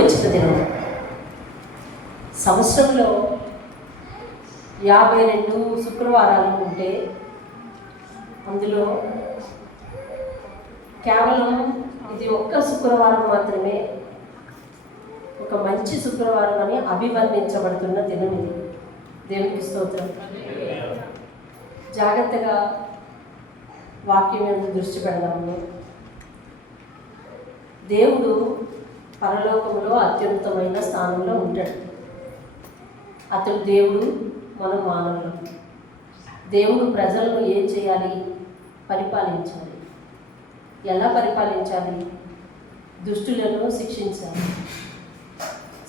వచ్చిన దినం. సంవత్సరంలో 52 శుక్రవారాలు ఉంటే అందులో కేవలం ఇది ఒక్క శుక్రవారం మాత్రమే ఒక మంచి శుక్రవారం అని అభివర్ణించబడుతున్న దినం ఇది. దేవునికి స్తోత్రం. జాగ్రత్తగా వాక్యం మీద దృష్టి పెడదాము. దేవుడు పరలోకంలో అత్యున్నతమైన స్థానంలో ఉంటాడు. అతడు దేవుడు, మనం మానవులు. దేవుడు ప్రజలను ఏం చేయాలి? పరిపాలించాలి. ఎలా పరిపాలించాలి? దుష్టులను శిక్షించాలి.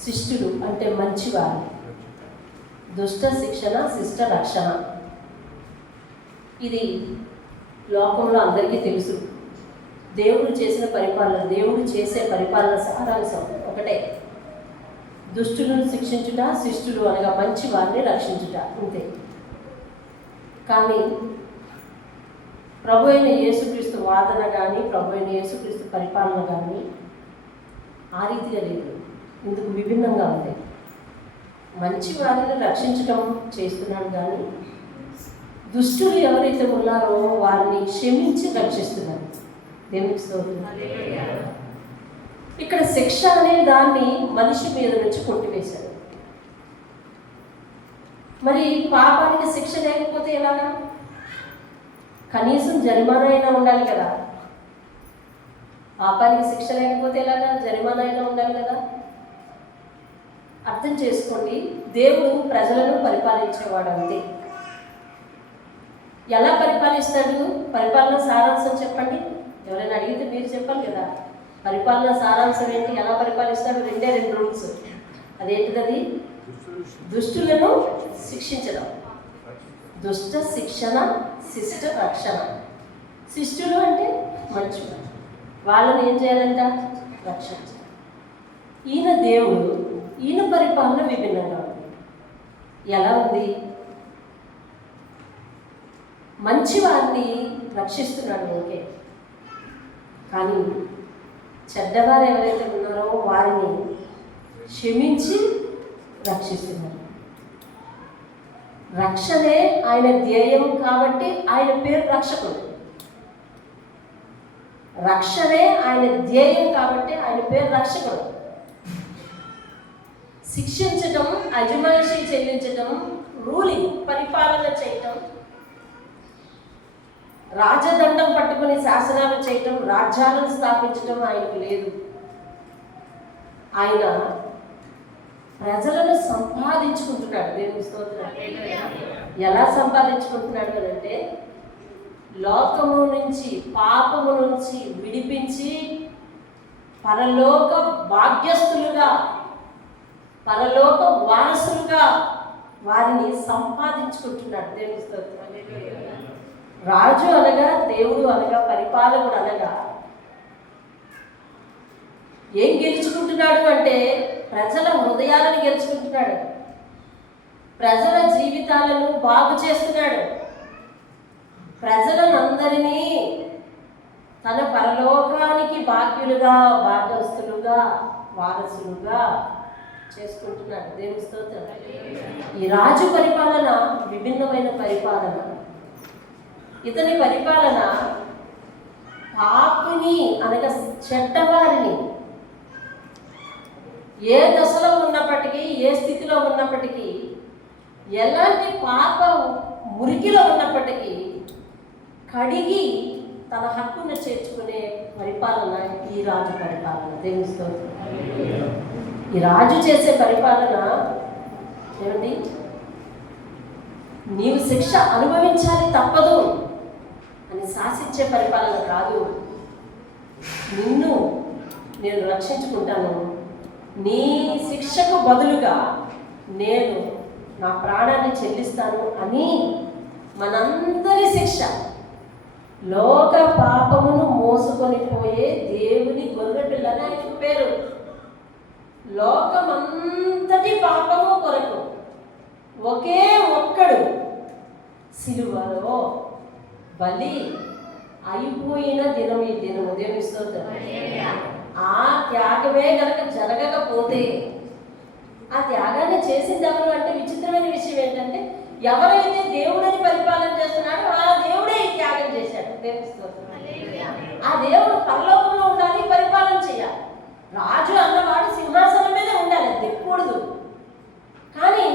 శిష్టులు అంటే మంచివారు. దుష్ట శిక్షణ, శిష్ట రక్షణ. ఇది లోకంలో అందరికీ తెలుసు. దేవుడు చేసిన పరిపాలన, దేవుడు చేసే పరిపాలన సారాంశం ఒకటే: దుష్టులను శిక్షించుట, శిష్టులు అనగా మంచి వారిని రక్షించుట, అంతే. కానీ ప్రభు అయిన యేసుక్రీస్తు వాదన కానీ, ప్రభు అయిన యేసుక్రీస్తు పరిపాలన కానీ ఆ రీతిగా లేదు. ఇందుకు విభిన్నంగా ఉంది. మంచి వారిని రక్షించడం చేస్తున్నాడు, కానీ దుష్టులు ఎవరైతే ఉన్నారో వారిని క్షమించి రక్షిస్తున్నారు. దేవునికి స్తోత్రం. ఇక్కడ శిక్ష అనే దాన్ని మనిషి మీద నుంచి కొట్టివేశారు. మరి పాపానికి శిక్ష లేకపోతే ఎలాగా? కనీసం జరిమానా అయినా ఉండాలి కదా. పాపానికి శిక్ష లేకపోతే ఎలాగా? జరిమానా అయినా ఉండాలి కదా. అర్థం చేసుకోండి, దేవుడు ప్రజలను పరిపాలించేవాడు అంతే. ఎలా పరిపాలిస్తాడు? పరిపాలన సారాంశం చెప్పండి. ఎవరైనా అడిగితే మీరు చెప్పాలి కదా. పరిపాలన సారాంశం ఏంటి? ఎలా పరిపాలిస్తాడు? 2 రూల్స్. అదేంటిది? దుష్టులను శిక్షించడం. దుష్ట శిక్షణ, శిష్ట రక్షణ. శిష్టులు అంటే మంచివారు, వాళ్ళని ఏం చేయాలంట? రక్షించాలి. ఈయన దేవుడు, ఈయన పరిపాలన విభిన్నంగా ఉంది. ఎలా ఉంది? మంచి వారిని రక్షిస్తున్నాడు, ఓకే. కానీ చెడ్డవారు ఎవరైతే ఉన్నారో వారిని క్షమించి రక్షిస్తున్నారు. రక్షణే ఆయన ధ్యేయం కాబట్టి ఆయన పేరు రక్షకుడు. రక్షణే ఆయన ధ్యేయం కాబట్టి ఆయన పేరు రక్షకుడు. శిక్షించటం, అజమాయిషీ చెల్లించటం, రూలింగ్ పరిపాలన చేయటం, రాజదండం పట్టుకుని శాసనాలు చేయటం, రాజ్యాలను స్థాపించటం ఆయనకు లేదు. ఆయన ప్రజలను సంపాదించుకుంటున్నాడు. దేవుని స్తోత్రం. ఎలా సంపాదించుకుంటున్నాడు అంటే, లోకము నుంచి, పాపము నుంచి విడిపించి పరలోక భాగ్యస్తులుగా, పరలోక వారసులుగా వారిని సంపాదించుకుంటున్నాడు. దేవుని స్తోత్రం. రాజు అనగా, దేవుడు అనగా, పరిపాలకుడు అనగా ఏం గెలుచుకుంటున్నాడు అంటే ప్రజల హృదయాలను గెలుచుకుంటున్నాడు. ప్రజల జీవితాలను బాగు చేస్తున్నాడు. ప్రజలందరినీ తన పరలోకానికి భాగ్యులుగా, భాగ్యస్తులుగా, వారసులుగా చేసుకుంటున్నాడు. దేవుని స్తోత్రం. ఈ రాజు పరిపాలన విభిన్నమైన పరిపాలన. ఇతని పరిపాలన పాపిని అనగా చెడ్డవారిని ఏ దశలో ఉన్నప్పటికీ, ఏ స్థితిలో ఉన్నప్పటికీ, ఎలాంటి పాప మురికిలో ఉన్నప్పటికీ కడిగి తన హక్కును చేర్చుకునే పరిపాలన ఈ రాజు పరిపాలన. దేవుని స్తోత్రం. ఈ రాజు చేసే పరిపాలన ఏమండి? నీవు శిక్ష అనుభవించాలి, తప్పదు అని శాసించే పరిపాలన కాదు. నిన్ను నేను రక్షించుకుంటాను, నీ శిక్షకు బదులుగా నేను నా ప్రాణాన్ని చెల్లిస్తాను అని మనందరి శిక్ష, లోక పాపమును మోసుకొని పోయే దేవుని గొర్రె పిల్లని ఆయనకు పేరు. లోకమంతటి పాపము కొరకు ఒకే ఒక్కడు సిలువలో బలి అయిపోయిన దినం ఈ దినము. దేవుని స్తోత్రం. ఆ త్యాగమే కనుక జరగకపోతే లేకపోతే ఆ త్యాగాన్ని చేసింది ఎవరు అంటే విచిత్రమైన విషయం ఏంటంటే ఎవరైతే దేవుడిని పరిపాలన చేస్తున్నాడో ఆ దేవుడే ఈ త్యాగం చేశాడు. ఆ దేవుడు పరలోకంలో ఉండాలి, పరిపాలన చేయాలి. రాజు అన్నవాడు సింహాసనం మీద ఉండాలి, దిక్కూడదు. కానీ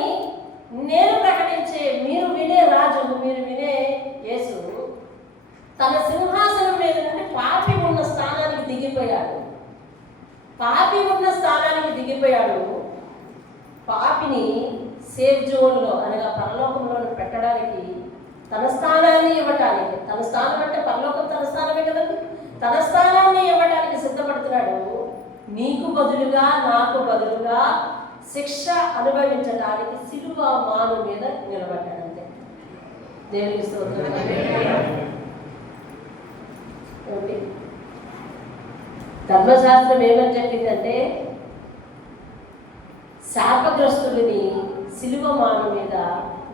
నేను ప్రకటించే మీరు వినే రాజు, మీరు వినే యేసు తన సింహాసనం మీద నుండి పాపి ఉన్న స్థానానికి దిగిపోయాడు. పాపి ఉన్న స్థానానికి దిగిపోయాడు. పాపిని సేఫ్ జోన్లో అనగా పరలోకంలో పెట్టడానికి, తన స్థానాన్ని ఇవ్వటానికి, తన స్థానం అంటే పరలోకం తన స్థానమే కదండి, తన స్థానాన్ని ఇవ్వడానికి సిద్ధపడుతున్నాడు. నీకు బదులుగా నాకు బదులుగా శిక్ష అనుభవించడానికి సిలువ మాను మీద నిలబడ్డాడు. అంతే. దేవునికి స్తోత్రం. ధర్మశాస్త్రం ఏమని చెప్పిందంటే శాపగ్రస్తుడిని సిలువ మాను మీద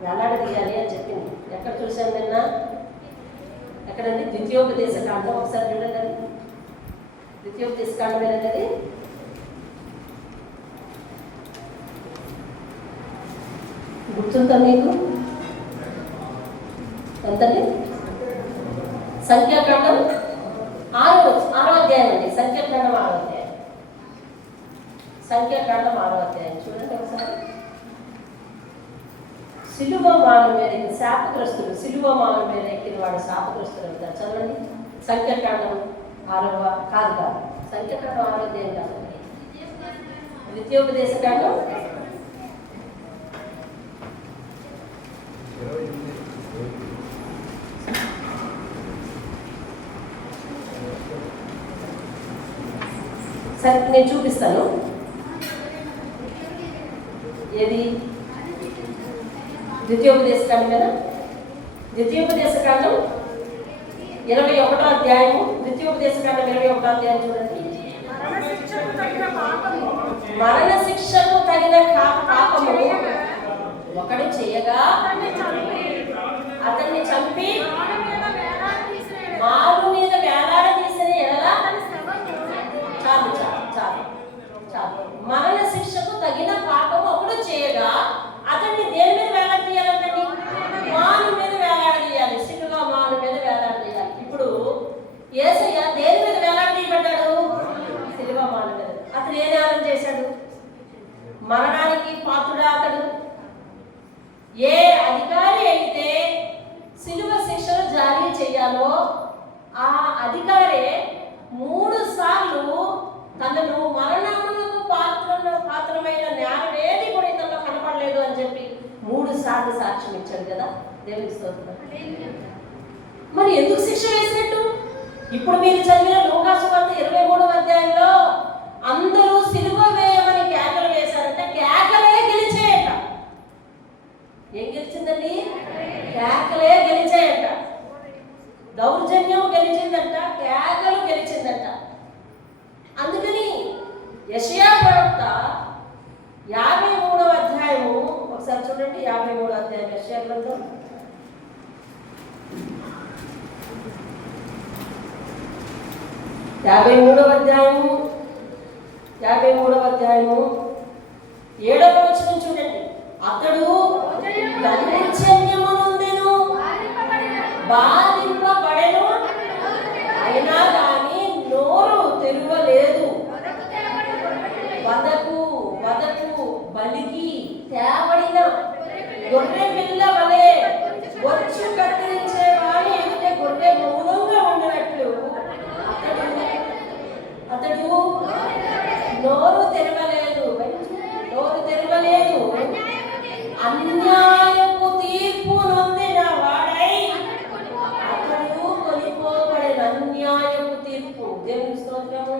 వేలాడదీయాలి అని చెప్పింది. ఎక్కడ చూశాను నిన్న? ఎక్కడండి? ద్వితీయోపదేశ కాండం. ఒకసారి చూడండి. ద్వితీయోపదేశ కాండం ఏదండి? గుర్తుందా మీకు? ఎంతండి? సంఖ్యాకాండం 6వ అధ్యాయం అండి. సంఖ్యాకాండం 6వ అధ్యాయం. సంఖ్యాకాండం 6వ అధ్యాయం చూడండి ఒకసారి. సిలువ మాను మీద శాపగ్రస్తుడు, సిలువ మాను మీద ఎక్కిన వాడు శాపగ్రస్తుడు అవుతారు. చదవండి. సంఖ్యాకాండం 6వ కాదు, సంఖ్యాకాండం 6వ అధ్యాయం కాదు, ద్వితీయోపదేశ కాండం 28. నేను చూపిస్తాను. ఏది? ద్వితీయోపదేశ కాండం కదా. ద్వితీయోపదేశ కాండం 21వ అధ్యాయము. ద్వితీయోపదేశ కాండం 21వ అధ్యాయం చూడండి. మరణ శిక్షకు తగిన పాపము ఒకడు చేయగా అతన్ని చంపి మారు మీద వేలాడదీసిన ఎడల చాలు చాలు చాలు చాలు. మరణ శిక్షకు తగిన పాపము ఒకడు చేయగా అతన్ని దేని మీద వేలాడదీయాలంటే మాను మీద వేలాడదీయాలి. సిలువ మాను మీద వేలాడదీయాలి. ఇప్పుడు యేసయ్య దేని మీద వేలాడదీయబడ్డాడు? సిలువ మాను మీద. అతను ఏ నేరం చేశాడు? మరణానికి పాత్రుడా అతడు. ఏ అధికారి అయితే సిలువ శిక్షను జారీ చేయాలో ఆ అధికారే 3 సార్లు తనను మరణములకు పాత్రమైన నేరం ఏది కూడా ఇతనిలో కనపడలేదు అని చెప్పి 3 సార్లు సాక్ష్యం ఇచ్చాడు కదా. దేవునికి స్తోత్రం. మరి ఎందుకు శిక్ష వేసినట్టు? ఇప్పుడు మీరు చదివిన లూకాసు వార్త 23వ అధ్యాయంలో అందరూ సిలువ వేయమని కేకలు వేశారంటే కేకలే గెలిచాయట. ఏం గెలిచిందండి? కేకలే గెలిచాయట. దౌర్జన్యం గెలిచిందంట, కేకలు గెలిచిందంట. అందుకని యెషయా ప్రవక్త 53వ అధ్యాయము ఒకసారి చూడండి. 53వ అధ్యాయం యెషయా గ్రంథం 53వ అధ్యాయము 7వ వచనం చూడండి. అతడు దౌర్జన్యము నొందెను, బాధింపబడెను, అయినా కానీ నోరు తెరవలేదు. వదకు బలికి తేబడిన గొర్రె పిల్ల వలె వచ్చు కత్తిరించే వాడి ఎదుట గొర్రె మౌనంగా ఉండినట్లు అతడు నోరు తెరవలేదు. అన్యాయపు తీర్పు నొందిన వాడై అతడు కొనిపోబడిన. అన్యాయపు తీర్పు. దేవుని స్తోత్రము.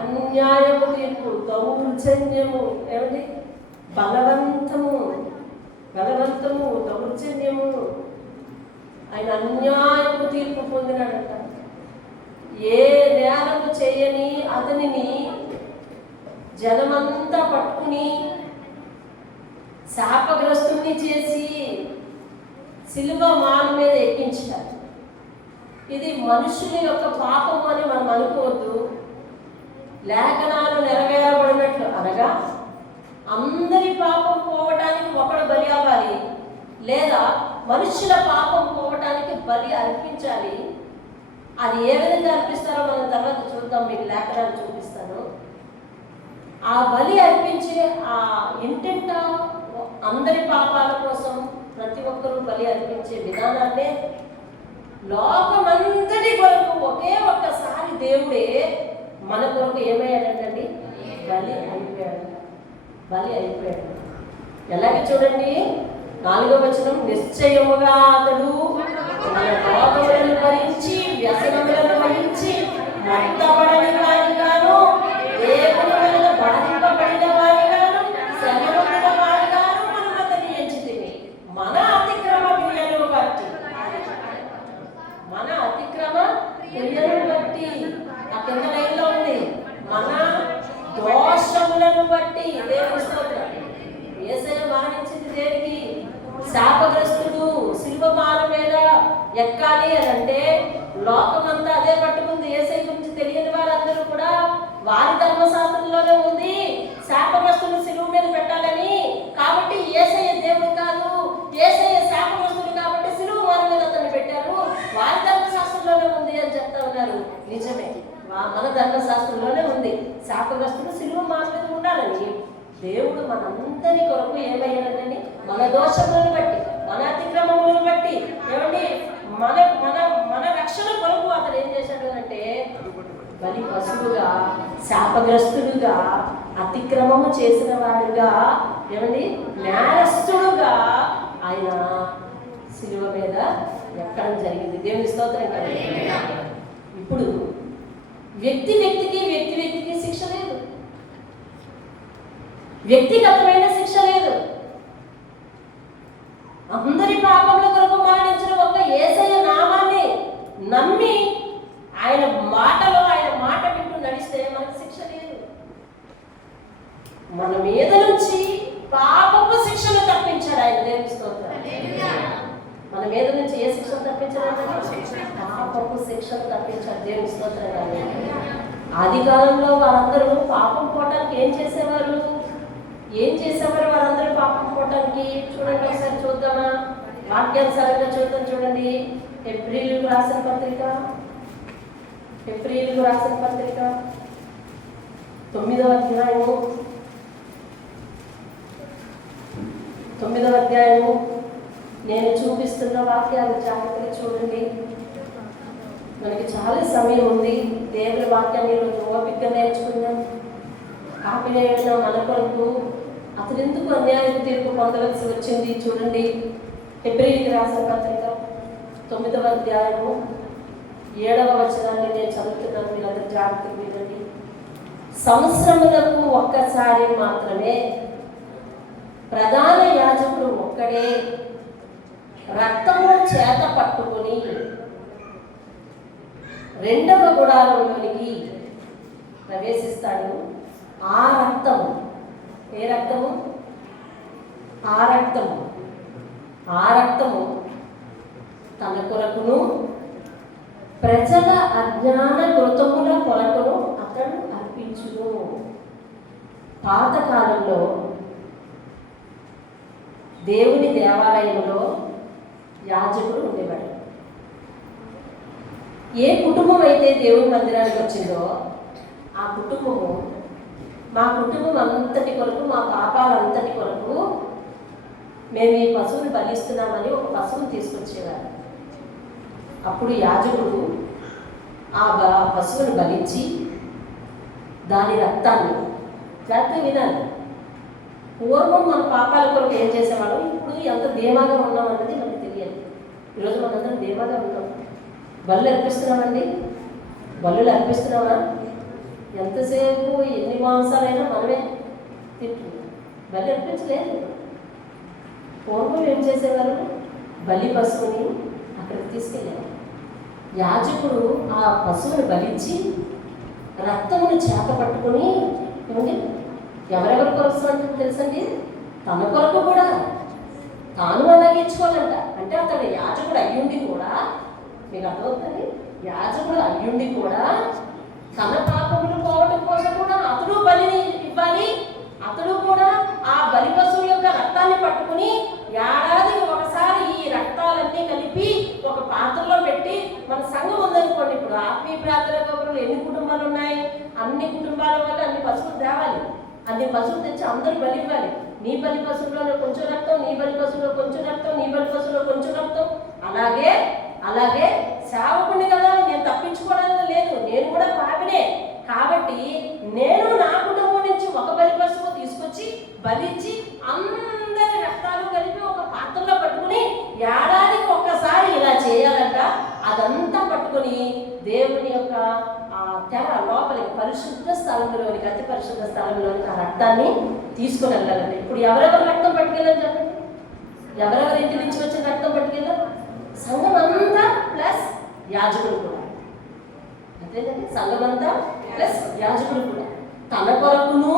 అన్యాయపు తీర్పు, దౌర్జన్యము, ఏమిటి? బలవంతము, దౌర్జన్యము. ఆయన అన్యాయపు తీర్పు పొందినాడట. ఏ నేరము చేయని అతనిని జనమంతా పట్టుకుని శాపగ్రస్తుని చేసి సిలువ మాను మీద ఎక్కించారు. ఇది మనుషుల యొక్క పాపము అని మనం అనుకోవద్దు. లేఖనాలు నెరవేరబడినట్లు అనగా అనగా అందరి పాపం పోవటానికి ఒకడు బలి అవ్వాలి, లేదా మనుషుల పాపం పోవటానికి బలి అర్పించాలి. అది ఏ విధంగా అర్పిస్తారో మనం తర్వాత చూద్దాం, మీకు లేఖనాలు చూపిస్తాను. ఆ బలి అర్పించే ఆ ఇంటింట అందరి పాపాల కోసం ప్రతి ఒక్కరూ బలి అర్పించే విధానాన్నే లోకమంతటి కొరకు ఒకే ఒక్కసారి దేవుడే మన కొరకు ఏమయ్యాడంటండి? బలి అయిపోయాడు. బలి అయిపోయాడు. ఎలాగే చూడండి, 4వ వచనం, నిశ్చయముగా అతడు మన పాపములను భరించి వ్యసనములను వహించి మొత్తబడని వారిగాను, దేవుని వలన బాధింపబడిన వారిగాను, శ్రమపడిన వారిగాను మనం అతన్ని ఎంచితిమి. మన అతిక్రమ క్రియలను బట్టి, మన అతిక్రమ క్రియలను బట్టి, ఆ కింద లైన్లో ఉంది, మన దోషములను బట్టి. దేవుని స్తోత్రం. యేసయ్య మరణించింది దేనికి? శాపగ్రస్తుడు శిలువ మీద ఎక్కాలి అని అంటే లోకమంతా అదే పట్టుకుంది. యేసయ్య గురించి తెలియని వారందరూ కూడా వారి ధర్మశాస్త్రంలోనే ఉంది శాపగ్రస్తుడు శిలువ మీద పెట్టాలని. కాబట్టి యేసయ్య దేవుడు కాదు, యేసయ్య శాపగ్రస్తుడు కాబట్టి శిలువ మీద అతన్ని పెట్టారు, వారి ధర్మశాస్త్రంలోనే ఉంది అని చెప్తా ఉన్నారు. నిజమే, మన ధర్మశాస్త్రంలోనే ఉంది శాపగ్రస్తుడు శిలువ మీద ఉండాలని. దేవుడు మనందరి కొరకు ఏమయ్యాడని? మన దోషములను బట్టి, మన అతిక్రమములను బట్టి, ఏమండి, మన మన మన రక్షణ కొరకు అతను ఏం చేశాడు అంటే బలి పశువుగా, శాపగ్రస్తుడుగా, అతిక్రమము చేసిన వాడుగా, ఏమండి, నేరస్తుడుగా ఆయన శిలువ మీద ఎక్కడం జరిగింది. దేవుని స్తోత్రం కదా. ఇప్పుడు వ్యక్తికి శిక్ష లేదు, వ్యక్తిగతమైన శిక్ష లేదు. అందరి పాపముల కొరకు మరణించిన ఒక యేసయ్య నామాన్ని నమ్మి ఆయన మాటలో, ఆయన మాట వింటూ నడిస్తే మనకు శిక్ష లేదు. మన మీద నుంచి పాపపు శిక్షను తప్పించాడు ఆయన. దేవుని స్తోత్రం. మన మీద నుంచి ఏ శిక్షను తప్పించాడు? పాపపు శిక్షను తప్పించాడు. దేవుని స్తోత్రం. కానీ ఆది కాలంలో వారందరూ పాపం పోవటానికి ఏం చేసేవారు? వారందరూ పాపం పోవటానికి? చూడండి, ఒకసారి చూద్దామా? వాక్యానుసారంగా చూద్దాం. చూడండి, ఏప్రిల్కు రాసిన పత్రిక 9వ అధ్యాయము నేను చూపిస్తున్న వాక్యాలు జాగ్రత్తగా చూడండి. మనకి చాలా సమయం ఉంది. దేవుని వాక్యాన్ని ఓపికగా నేర్చుకుందాం. కాపిలేసిన మన కొరకు అతను ఎందుకు అన్యాయ తీర్పు పొందవలసి వచ్చింది? చూడండి, ఏప్రిల్కి రాసిన పత్రిక 9వ అధ్యాయము 7వ వచనాన్ని నేను చదువుతున్నాను. మీరందరూ జాగ్రత్తగా వినండి. సంవత్సరములకు ఒక్కసారి మాత్రమే ప్రధాన యాజకుడు ఒక్కడే రక్తము చేత పట్టుకొని 2వ గుడారంలోనికి ప్రవేశిస్తాడు. ఆ రక్తము, ఏ రక్తము? ఆ రక్తము తన కొరకును ప్రజల అజ్ఞాన కృతముల కొరకును అతడు అర్పించును. పాతకాలంలో దేవుని దేవాలయంలో యాజకుడు ఉండేవాడు. ఏ కుటుంబం అయితే దేవుని మందిరానికి వచ్చిందో ఆ కుటుంబము, మా కుటుంబం అంతటి కొరకు, మా పాపాలంతటి కొరకు మేము ఈ పశువుని బలిస్తున్నామని ఒక పశువుని తీసుకొచ్చేవారు. అప్పుడు యాజకుడు ఆ పశువుని బలించి దాని రక్తాన్ని, జాగ్రత్తగా వినాలి, పూర్వం మన పాపాల కొరకు ఏం చేసేవాడు, ఇప్పుడు ఎంత ధీమాగా ఉన్నాం అన్నది మనకు తెలియదు. ఈరోజు మనందరం ధీమాగా ఉన్నాం. బళ్ళు అర్పిస్తున్నామండి, బళ్ళు అర్పిస్తున్నామా? ఎంతసేపు ఎన్ని మాంసాలైనా మనమే తింటున్నాం, బలి అర్పించలేదు. పూర్వం ఏం చేసేవారు? బలి పశువుని అక్కడికి తీసుకెళ్ళారు. యాజకుడు ఆ పశువుని బలించి రక్తమును చేత పట్టుకుని, ఏమండి, ఎవరెవరి కొరకు అంటే తెలుసండి, తన కొరకు కూడా తాను అలాగే ఇచ్చుకోవాలంట. అంటే అతడు యాజకుడు అయ్యుండి కూడా, మీకు అర్థమవుతుంది, యాజకుడు అయ్యుండి కూడా తన పాపములు పోవటం కోసం కూడా అతడు బలిని ఇవ్వాలి, 10 పశువులు తెచ్చి అందరూ బలి ఇవ్వాలి. నీ బలి పశువులో కొంచెం రక్తం, నీ బలి పశువులో కొంచెం రక్తం, నీ బలి పశువులో కొంచెం రక్తం. అలాగే సేవకుని కదా, నేను తప్పించుకోవడానికి లేదు, నేను కూడా పాపినే. కాబట్టి నేను నా కుటుంబం నుంచి ఒక బలి పశువు తీసుకొచ్చి బలిచ్చి అందరి రక్తాలు కలిపి ఒక పాత్రలో పట్టుకుని ఏడాదికి ఒక్కసారి ఇలా చేయాలంట. అదంతా పట్టుకుని దేవుని యొక్క తెర లోపలికి పరిశుద్ధ స్థలంలోనికి, అతి పరిశుద్ధ స్థలంలోనికి ఆ రక్తాన్ని తీసుకుని వెళ్ళాలండి. ఇప్పుడు ఎవరెవరు రక్తం పట్టుకెళ్ళాలి చెప్పండి? ఎవరెవరి ఇంటి నుంచి వచ్చిన రక్తం పట్టుకెళ్ళారు? సంఘం అంతా ప్లస్ యాజకుడు కూడా. అంతేనండి, సంఘం అంతా ప్లస్ యాజకుడు కూడా. తన కొరకును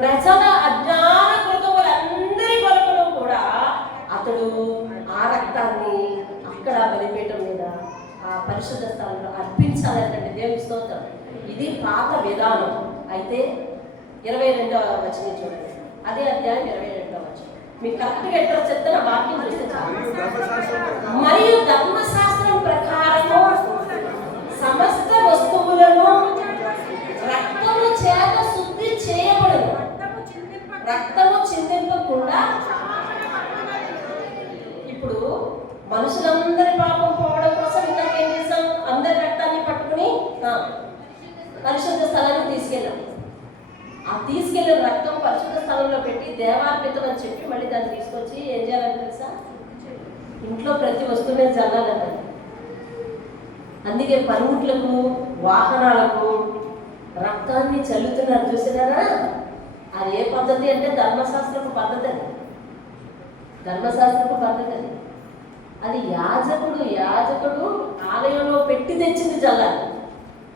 ప్రజల అజ్ఞాన కృతములందరి కొరకును కూడా అతడు ఆ రక్తాన్ని అక్కడ బలిపీఠం మీద ఆ పరిశుద్ధ స్థలంలో అర్పించాలంటే దేవుని స్తోత్రం. ఇది పాత విధానం. అయితే 22వ వచనం చూడండి, అదే అధ్యాయం 22వ వచనం. మీకు కరెక్ట్గా ఎక్కడ చెప్తే ఆ వాక్యం చూస్తే మరియు ధర్మశాస్త్రం ప్రకారము సమస్త వస్తువులను రక్తము చేత శుద్ధి చేయబడదు. రక్తము చిందింపకుండా. ఇప్పుడు మనుషులందరి పాపం పోవడం కోసం ఇందాక ఏం చేసాం? అందరి రక్తాన్ని పట్టుకుని పరిశుద్ధ స్థలానికి తీసుకెళ్ళాం. ఆ తీసుకెళ్ళిన రక్తం పరిశుద్ధ స్థలంలో పెట్టి దేవార్పితం అని చెప్పి మళ్ళీ దాన్ని తీసుకొచ్చి ఏం చేయాలని తెలుసా? ఇంట్లో ప్రతి వస్తువు మీద చల్లాలన్నది. అందుకే పనిముట్లకు, వాహనాలకు రక్తాన్ని చల్లుతున్నారు, చూసినారా? అది ఏ పద్ధతి అంటే ధర్మశాస్త్రపు పద్ధతి. ధర్మశాస్త్రపు పద్ధతి అది యాజకుడు ఆలయంలో పెట్టి తెచ్చింది చల్లాలి.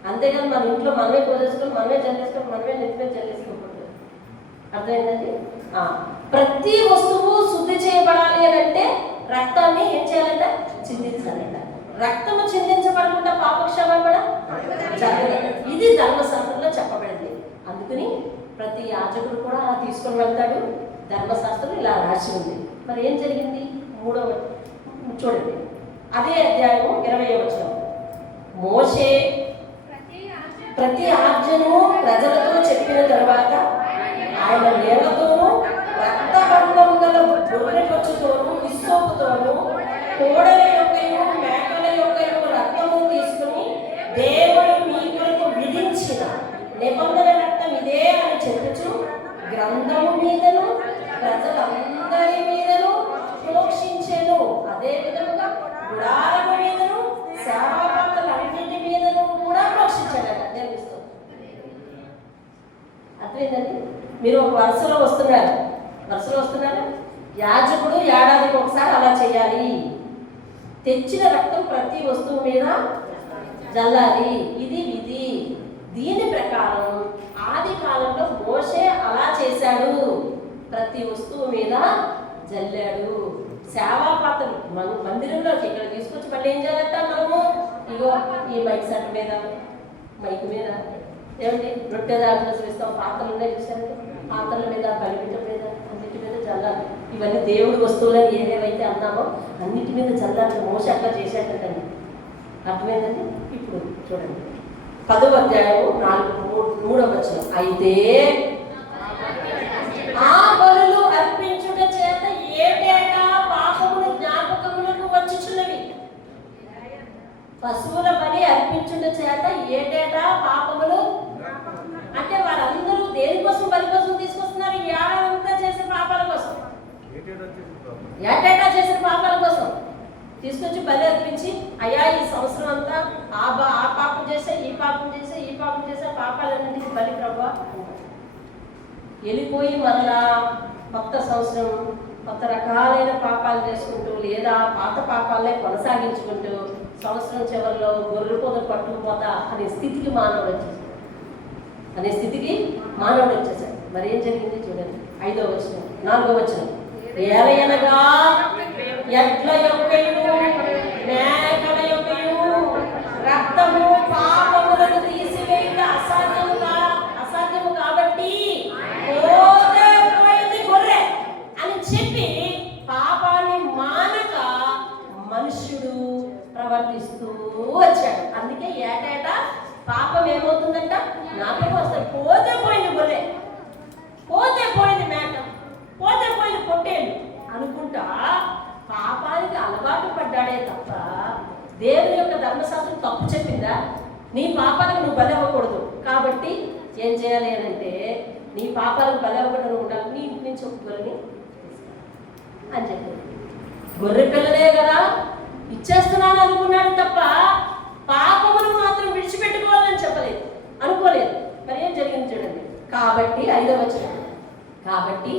అంతేగాని మన ఇంట్లో మనమే పోసేసుకొని మనమే చల్లేసుకొని మనమే నెత్తిమే చల్లేసుకోకూడదు. అర్థమైందండి? ప్రతి వస్తువు శుద్ధి చేయబడాలి అని అంటే రక్తాన్ని ఏం చేయాలంట? చిందించాలంట. రక్తము చిందించబడకుండా పాపక్షమాపణ జరగదు. ఇది ధర్మశాస్త్రంలో చెప్పబడింది. అందుకని ప్రతి యాజకుడు కూడా అలా తీసుకొని వెళ్తాడు. ధర్మశాస్త్రం ఇలా రాసి ఉంది. మరి ఏం జరిగింది? 3వ చూడండి, అదే అధ్యాయం 20వ వచనం. మోషే ప్రతి ఆజ్ఞను ప్రజలతో చెప్పిన తర్వాత ఆయన నీళ్లతోనూ రక్తవర్ణము గల గొర్రె బొచ్చుతోనూ హిస్సోపుతోనూ కోడల యొక్కయు మేకల యొక్కయు రక్తము తీసుకుని దేవుడు మీ కొరకు విధించిన నిబంధన రక్తం ఇదే అని చెప్పుచు గ్రంథము మీదను ప్రజలందరి మీదను ప్రోక్షించెను. అదే విధముగా గుడారము మీదను సేవాపాత్రలన్నింటి మీదను కూడా ప్రోక్షించాడట. నేర్పిస్తూ అర్థమైందండి? మీరు ఒక వరుసలో వస్తున్నారు. యాజకుడు ఏడాదికి ఒకసారి అలా చేయాలి. తెచ్చిన రక్తం ప్రతి వస్తువు మీద జల్లాలి. ఇది విధి. దీని ప్రకారం ఆది కాలంలో మోషే అలా చేశాడు. ప్రతి వస్తువు మీద జల్లాడు. సేవా పాత్రలు మందిరంలోకి ఇక్కడ తీసుకొచ్చి మళ్ళీ ఏం చేయాలంట? మనము ఇగో ఈ మైక్ సెట్ మీద, మైక్ మీద ఏమండి రొట్టె దాంట్లో వేస్తాం. పాత్రలు ఉన్నాయి చూసారండి, పాత్రల మీద, బలిపీఠం మీద, అన్నిటి మీద జల్లాలి. ఇవన్నీ దేవుడి వస్తువులని ఏదేవైతే అన్నామో అన్నిటి మీద జల్లాలి. మోషే అట్లా చేసేటండి. అర్థమైందండి? ఇప్పుడు చూడండి 10వ అధ్యాయం 3వ వచనం. అయితే ఆ బలులు అర్పించుట చేత ఏటేటా పాపములు జ్ఞాపకములకు వచ్చుచున్నవి. పశువుల బలి అర్పించుట చేత ఏటేటా పాపములు అంటే వారందరూ దేనికోసం బలి కోసం తీసుకొస్తున్నారు? ఏడంతా చేసిన పాపాల కోసం, ఏటేటా చేసిన పాపాల కోసం తీసుకొచ్చి బలి అర్పించి, అయ్యా ఈ సంవత్సరం అంతా ఆ పాపం చేసే, ఈ పాపం చేసే పాపాలన్నింటికి బలి ప్రభా వెళ్ళిపోయి మరలా కొత్త సంవత్సరం కొత్త రకాలైన పాపాలు చేసుకుంటూ లేదా పాత పాపాలనే కొనసాగించుకుంటూ సంవత్సరం చివరిలో గొర్రె పొద పట్టుకుపోతా అనే స్థితికి మానవుడు వచ్చేసాడు. మరి ఏం జరిగింది చూడండి 5వ వచనం 4వ వచనం. ఏలయనగా ఎడ్ల యొక్కయు మేకల యొక్కయు రక్తము పాపములను తీసివేయుట అసాధ్యము కాబట్టి పోయింది గొర్రె అని చెప్పి పాపాన్ని మానక మనుష్యుడు ప్రవర్తిస్తూ వచ్చాడు. అందుకే ఏటేటా పాపం ఏమవుతుందంట? జ్ఞాపకం వస్తాయి. పోతే పోయింది గొర్రె. దేవుని యొక్క ధర్మశాస్త్రం తప్పు చెప్పిందా? నీ పాపాలకు నువ్వు బలి అవ్వకూడదు, కాబట్టి ఏం చేయాలి అని అంటే నీ పాపాలకు బలి అవ్వకుండా ఉండాలి, నీ ఇంటి నుంచి ఒక గొర్రెని అని చెప్పారు. గొర్రె పిల్లలే కదా ఇచ్చేస్తున్నాను అనుకున్నాడు తప్ప పాపమును మాత్రం విడిచిపెట్టుకోవాలని చెప్పలేదు, అనుకోలేదు. మరి ఏం జరిగింది చూడండి. కాబట్టి 5వ వచనం, కాబట్టి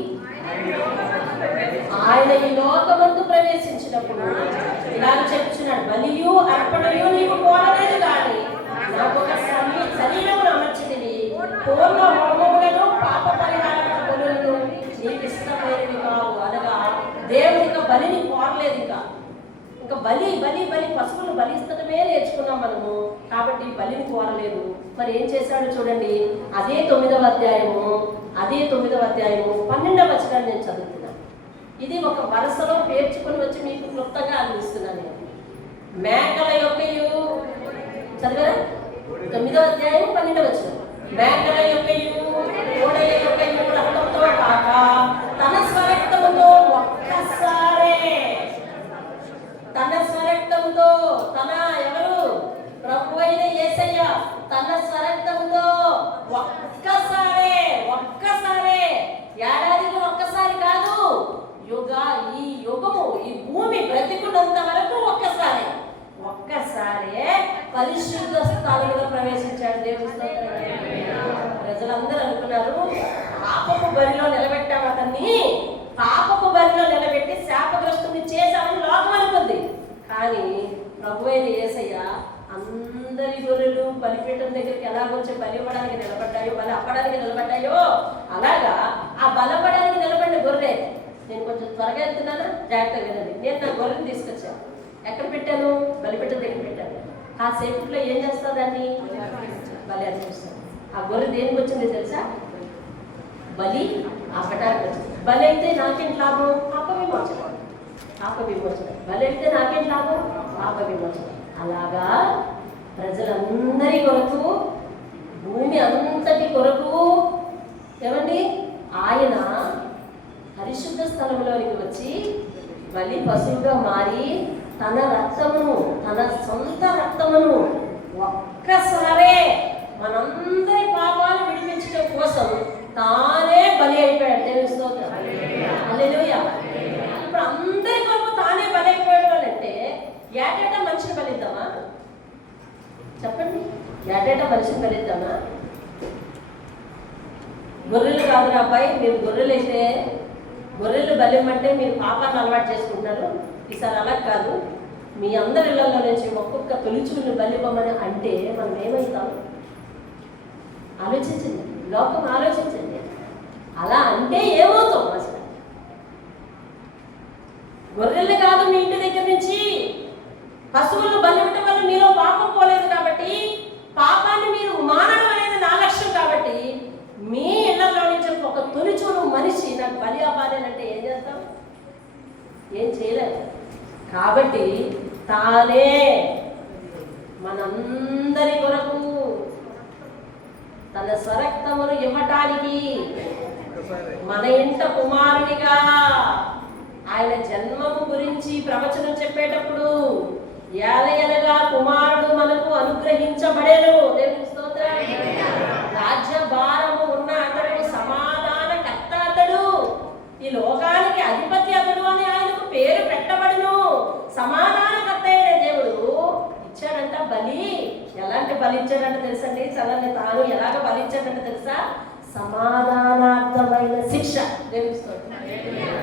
ఆయన ఈ లోకమందు ప్రవేశించినప్పుడు ఇలా చెప్తున్నాడు, బలియు అర్పణయు నీకు కోరలేదు కానీ నాకు ఒక శరీరమును అమర్చితివి, పూర్ణ హోమములను పాప పరిహార బలులను నీకు ఇష్టమైనవి కావు. అనగా దేవుడికి బలిని కోరలేదు, ఇంకా బలి బలి బలి పశువులు బలిస్తడమే నేర్చుకున్నాం మనము, కాబట్టి బలిని కోరలేదు. మరి ఏం చేశాడు చూడండి. అదే 9వ అధ్యాయము 12వ వచనాన్ని నేను చదువుతున్నాను. ఇది ఒక వరుసలో పేర్చుకొని వచ్చి మీకు క్లుప్తంగా అందిస్తున్నాను. మేకల యొక్కయు చదివారా? 9వ అధ్యాయం 12వ వచనం. మేకల యొక్కయు కోడెల యొక్కయు రక్తంతో కాక తన స్వరక్తముతో ఒక్కసారే, తన స్వరక్తముతో, తన ఎవరు? ప్రభు అయిన యేసయ్య తన స్వరక్తముతో ఒక్కసారే ఏడాదికి ఒక్కసారి కాదు, ఈ యుగము ఈ భూమి బ్రతికున్నంత వరకు ఒక్కసారే పరిశుద్ధ స్థలంలో ప్రవేశించాడు దేవుని స్తోత్రం. ప్రజలందరూ అనుకున్నారు పాపపు బరిలో నిలబెట్టాము అతన్ని, పాపపు బరిలో నిలబెట్టి శాపగ్రస్తుని చేశామని లోకం అనుకుంది. కానీ ప్రభు అయిన యేసయ్య అందరి గొర్రెలు బలిపీఠం దగ్గరికి ఎలా వచ్చి బలి ఇవ్వడానికి నిలబడ్డాయో, బలి అప్పడానికి నిలబడ్డాయో, అలాగా ఆ బలపడానికి నిలబడిన గొర్రె. నేను కొంచెం త్వరగా వెళ్తున్నానా, జాగ్రత్తగా వినండి. నేను నా గొర్రెని తీసుకొచ్చాను. ఎక్కడ పెట్టాను? బలిపీఠం దగ్గర పెట్టాను. ఆ సేపులో ఏం చేస్తా దాన్ని? బలి అర్పిస్తాను. ఆ గొర్రె దేనికి వచ్చింది తెలుసా? బలి అప్పడానికి వచ్చింది. బలి అయితే నాకేంటి లాభం? పాప విమోచన. బలి అయితే నాకేంటి లాభం? పాప విమోచన. అలాగా ప్రజలందరి కొరకు, భూమి అంతటి కొరకు ఏమండి ఆయన పరిశుద్ధ స్థలంలోనికి వచ్చి బలి పశువుగా మారి తన రక్తమును, తన సొంత రక్తమును ఒక్కసారే మనందరి పాపాలు విడిపించడం కోసం తానే బలి అయిపోయాడు. దేవుని స్తోత్రం. హల్లెలూయా. ఇప్పుడు అందరి కొరకు తానే బలి అయిపోయాడు అంటే ఏటేటా మనిషిని బలిద్దామా? చెప్పండి, ఏటేటా మనిషిని బలిద్దామా? గొర్రెలు కాదు అబ్బాయి, మీరు గొర్రెలు అయితే గొర్రెలు బలిమ్మంటే మీరు పాపాన్ని అలవాటు చేసుకుంటారు. ఈసారి అలా కాదు, మీ అందరి ఇళ్లలో నుంచి ఒక్కొక్క తొలిచూరుని బలివ్వమని అంటే మనం ఏమవుతాం? ఆలోచించండి, లోకం ఆలోచించండి. అలా అంటే ఏమవుతాం? అసలు గొర్రెలు కాదు, మీ ఇంటి దగ్గర నుంచి పశువులు బలి ఇవ్వటం వల్ల మీలో పాపం పోలేదు కాబట్టి, పాపాన్ని మీరు మానడం అనేది నా లక్ష్యం కాబట్టి, మీ ఇళ్లలో నుంచి ఒక తొలిచూరు మనిషి నాకు బలి అవ్వాలి అంటే ఏం చేస్తాం? ఏం చేయలేదు. కాబట్టి తానే మనందరి కొరకు తన స్వరక్తమును ఇవ్వటానికి మన ఇంట కుమారునిగా ఆయన జన్మము గురించి ప్రవచనం చెప్పేటప్పుడు ఏలయనగా కుమారుడు మనకు అనుగ్రహించబడేను. దేవుని స్తోత్రం. రాజ్య భారము ఉన్న అతడు సమాధానకర్త, అతడు ఈ లోకానికి అధిపతి అతడు అని ఆయనకు పేరు పెట్టబడును. సమాధానకర్త అయిన దేవుడు ఇచ్చాడంట బలి. ఎలాంటి బలి ఇచ్చాడంట తెలుసండి? తనని తాను ఎలాగ బలి ఇచ్చాడంట తెలుసా? సమాధానార్థమైన శిక్ష. దేవుని స్తోత్రం.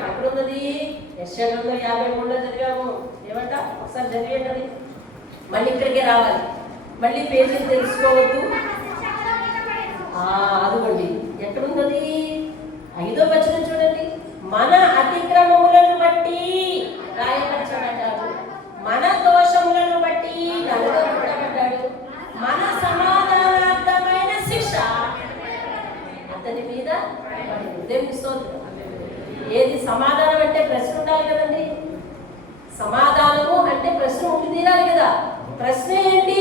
ఎక్కడున్నది? యెషయా గ్రంథం 53లో చదివాము. ఏమంట? ఒకసారి చదివేయండి. మళ్ళీ ఇక్కడికే రావాలి, మళ్ళీ పేజీలు తెలుసుకోవద్దు. అదిగోండి ఎక్కడున్నది? 5వ వచనం చూడండి. మన అతిక్రమములను బట్టి గాయపరచబడ్డాడు, మన దోషములను బట్టి నలుగొట్టబడ్డాడు, మన సమాధానార్థమైన శిక్ష అతని మీద పడింది. దేవుని స్తోత్రం. ఏది సమాధానం అంటే ప్రశ్న ఉండాలి కదండి. సమాధానము అంటే ప్రశ్న ఉండి తీరాలి కదా. ప్రశ్న ఏంటి?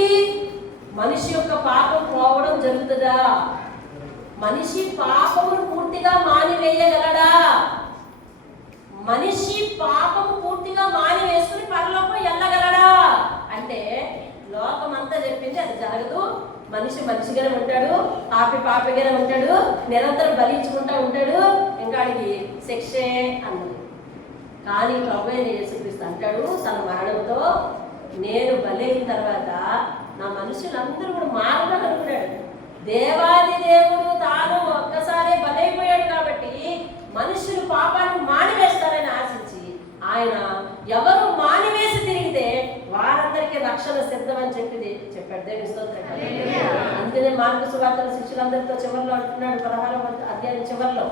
మనిషి యొక్క పాపం పోవడం జరుగుతుందా? మనిషి పాపమును పూర్తిగా మానివేయగలడా? మనిషి పాపము పూర్తిగా మానివేసుకుని పరలోకం వెళ్ళగలడా అంటే అంతా చెప్పింది, అది జరగదు. మనిషి మంచిగానే ఉంటాడు, పాపిగానే ఉంటాడు, నిరంతరం బలించుకుంటూ ఉంటాడు, ఇంకా వాడికి శిక్షే అన్నది. కానీ ప్రభువైన యేసుక్రీస్తు అంటాడు తన మరణంతో, నేను బలైన తర్వాత నా మనుషులందరూ కూడా మారదని అనుకున్నాడు. దేవాది దేవుడు తాను ఒక్కసారే బలైపోయాడు కాబట్టి మనుషులు పాపాన్ని మానివేస్తారని ఆశించి ఆయన ఎవరు మానివేసి తిరిగితే వారందరికీ రక్షణ సిద్ధమని చెప్పాడు. దేవుని స్తోత్రం. అందుకనే మార్కు సువార్తల శిష్యులందరితో చివరిలో అంటున్నాడు 16వ అధ్యాయం చివరిలో,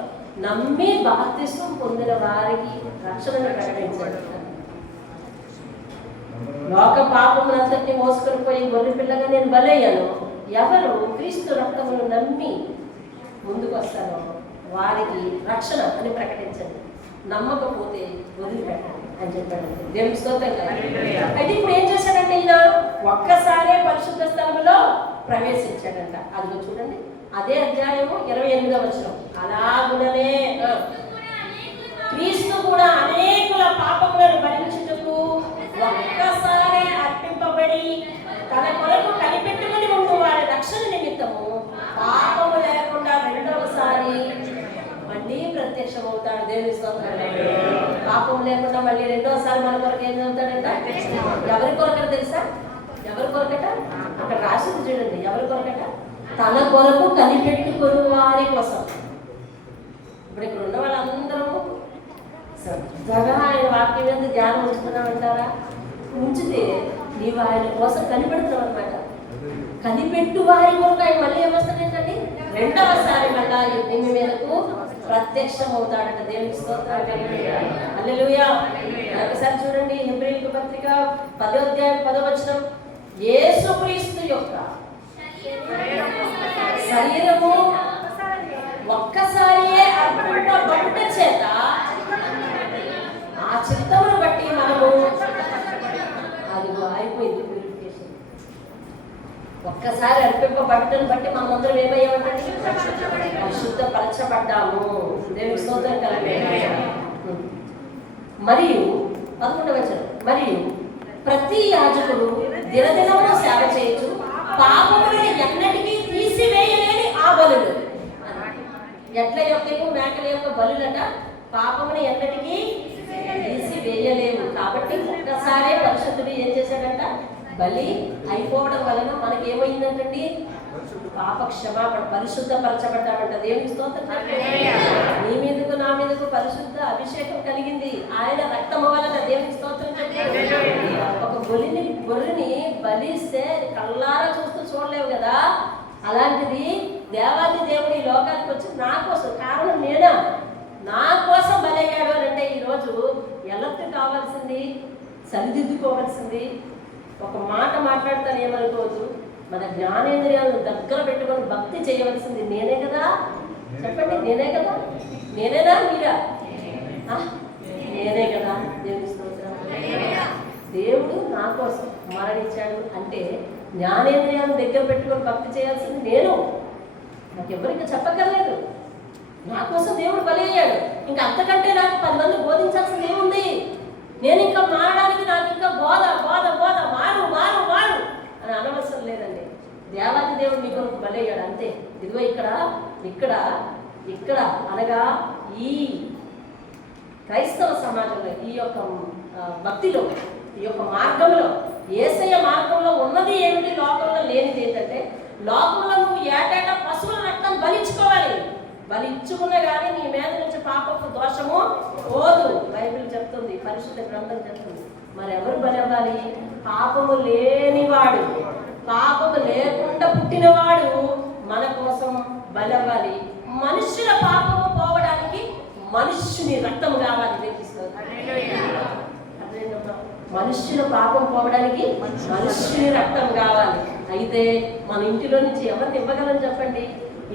నమ్మి బాప్తిస్మం పొందిన వారికి రక్షణను ప్రకటించాడు. లోక పాపములందరినీ మోసుకొని పోయి గొర్రె పిల్లగా నేను బలయ్యాను. ఎవరు క్రీస్తు రక్తమును నమ్మి ముందుకు వస్తారో వారికి రక్షణ అని ప్రకటించండి, నమ్మకపోతే వదిలిపెట్టండి అని చెప్పాడు. దేవుని స్తోత్రం కదా. అయితే ఇప్పుడు ఏం చేశాడంటే ఈయన ఒక్కసారే పరిశుద్ధ స్థలములో ప్రవేశించాడంట. అదిగో చూడండి, అదే అధ్యాయము 28వ వచనం. అలాగుననే క్రీస్తు కూడా అనేకుల పాపములను భరించుటకు ఒక్కసారే అర్పింపబడి తన కొరకు కనిపెట్టుకుని ఉంటూ వారి రక్షణ నిమిత్తము పాపము లేకుండా రెండవసారి మళ్ళీ ప్రత్యక్షమవుతాడు. దేవుని స్తోత్రం. పాపం లేకుండా మళ్ళీ రెండోసారి మన కొరకు ఏం అవుతాడంట? ఎవరి కొరకట తెలుసా? ఎవరి కొరకట? అక్కడ రాసింది చూడండి, ఎవరి కొరకట? తన కొరకు కనిపెట్టుకుని వారి కోసం. ఇప్పుడు ఇక్కడ ఉన్న వాళ్ళందరూ శ్రద్ధగా ఆయన వాక్యం మీద ధ్యానం ఉంచుతున్నామంటారా? ఉంచితే నీవు ఆయన కోసం కనిపెడుతున్నావు అనమాట. కనిపెట్టు వారి కొరకు ఆయన మళ్ళీ ఏమొస్తాడంటే రెండవసారి మళ్ళా ఈ భూమి మీదకు ప్రత్యక్షం అవుతాడట. దేవునికి స్తోత్రాలు. హల్లెలూయా. ఒకసారి చూడండి, హెబ్రీయులకు పత్రిక 10వ అధ్యాయం 10వ వచనం. యేసుక్రీస్తు యొక్క శరీరము ఒక్కసారియే అర్పింపబడుట చేత ఆ చిత్తమును బట్టి మనము అది అయిపోయింది ప్యూరిఫికేషన్. ఒక్కసారి అర్పింపబడుటను బట్టి మనం అందరం ఏమయ్యామంటే పరిశుద్ధపరచబడ్డాము. దేవుని స్తోత్రం కలండి. మరియు 11వ వచనం, మరియు ప్రతి యాజకుడు దినదినమును సేవ చేయొచ్చు పాపములను ఎన్నటికీ తీసివేయలేని ఆ బలులు. ఎట్ల యొక్క మేకల యొక్క బలులట పాపముని ఎన్నటికీ తీసివేయలేవు. కాబట్టి ఒక్కసారే పరిశుద్ధుడు ఏం చేశాడంట? బలి అయిపోవడం వలన మనకి ఏమైందంటండి? పాప క్షమాపణ, పరిశుద్ధపరచబడ్డామంట. దేవుని స్తోత్రం. నీ మీదకు నా మీదకు పరిశుద్ధ అభిషేకం కలిగింది ఆయన రక్తము వలన. దేవుని స్తోత్రం. ఒక గొర్రెని బలిస్తే కళ్ళారా చూస్తూ చూడలేవు కదా, అలాంటిది దేవాది దేవుడు ఈ లోకానికి వచ్చి నా కోసం, కారణం నేనా, నా కోసం బలయ్యాడు అని అంటే ఈరోజు ఎలర్ట్ కావాల్సింది, సరిదిద్దుకోవాల్సింది. ఒక మాట మాట్లాడతాను ఏమనుకోవద్దు, మన జ్ఞానేంద్రియాలను దగ్గర పెట్టుకొని భక్తి చేయవలసింది నేనే కదా. చెప్పండి, నేనే కదా? నేనేనా మీరా? నేనే కదా. దేవుని స్తోత్రం. దేవుడు నా కోసం మరణించాడు అంటే జ్ఞానేంద్రియాలను దగ్గర పెట్టుకొని భక్తి చేయాల్సింది నేను. నాకెవరికి చెప్పక్కర్లేదు. నా కోసం దేవుడు బలయ్యాడు. ఇంకా అంతకంటే నాకు 10 మంది బోధించాల్సింది ఏముంది? నేను ఇంకా మారడానికి నాకు ఇంకా బోధ బోధ బోధ మారు మారు మారు అని అనవసరం లేదండి. దేవాది దేవుడు మీ కొరకు బలయ్యాడు అంతే. ఇదిగో ఇక్కడ ఇక్కడ ఇక్కడ అనగా ఈ క్రైస్తవ సమాజంలో, ఈ యొక్క భక్తిలో, ఈ యొక్క మార్గంలో, యేసయ్య మార్గంలో ఉన్నది ఏమిటి, లోకంలో లేనిది ఏంటంటే, లోకంలో నువ్వు ఏటేటా పశువుల రక్తాన్ని బలించుకోవాలి. బలించుకున్నా కానీ నీ మీద నుంచి పాపపు దోషము పోదు. బైబిల్ చెప్తుంది, పరిశుద్ధ గ్రంథం చెప్తుంది. మరి ఎవరు బలి అవ్వాలి? పాపము లేనివాడు, పాపము లేకుండా పుట్టినవాడు మన కోసం బలి అవ్వాలి. మనుష్యుల పాపము పోవడానికి మనుష్యుని రక్తం కావాలి. మనుష్యుల పాపం పోవడానికి మనుష్యుని రక్తం కావాలి. అయితే మన ఇంటిలో నుంచి ఎవరిని ఇవ్వగలం చెప్పండి?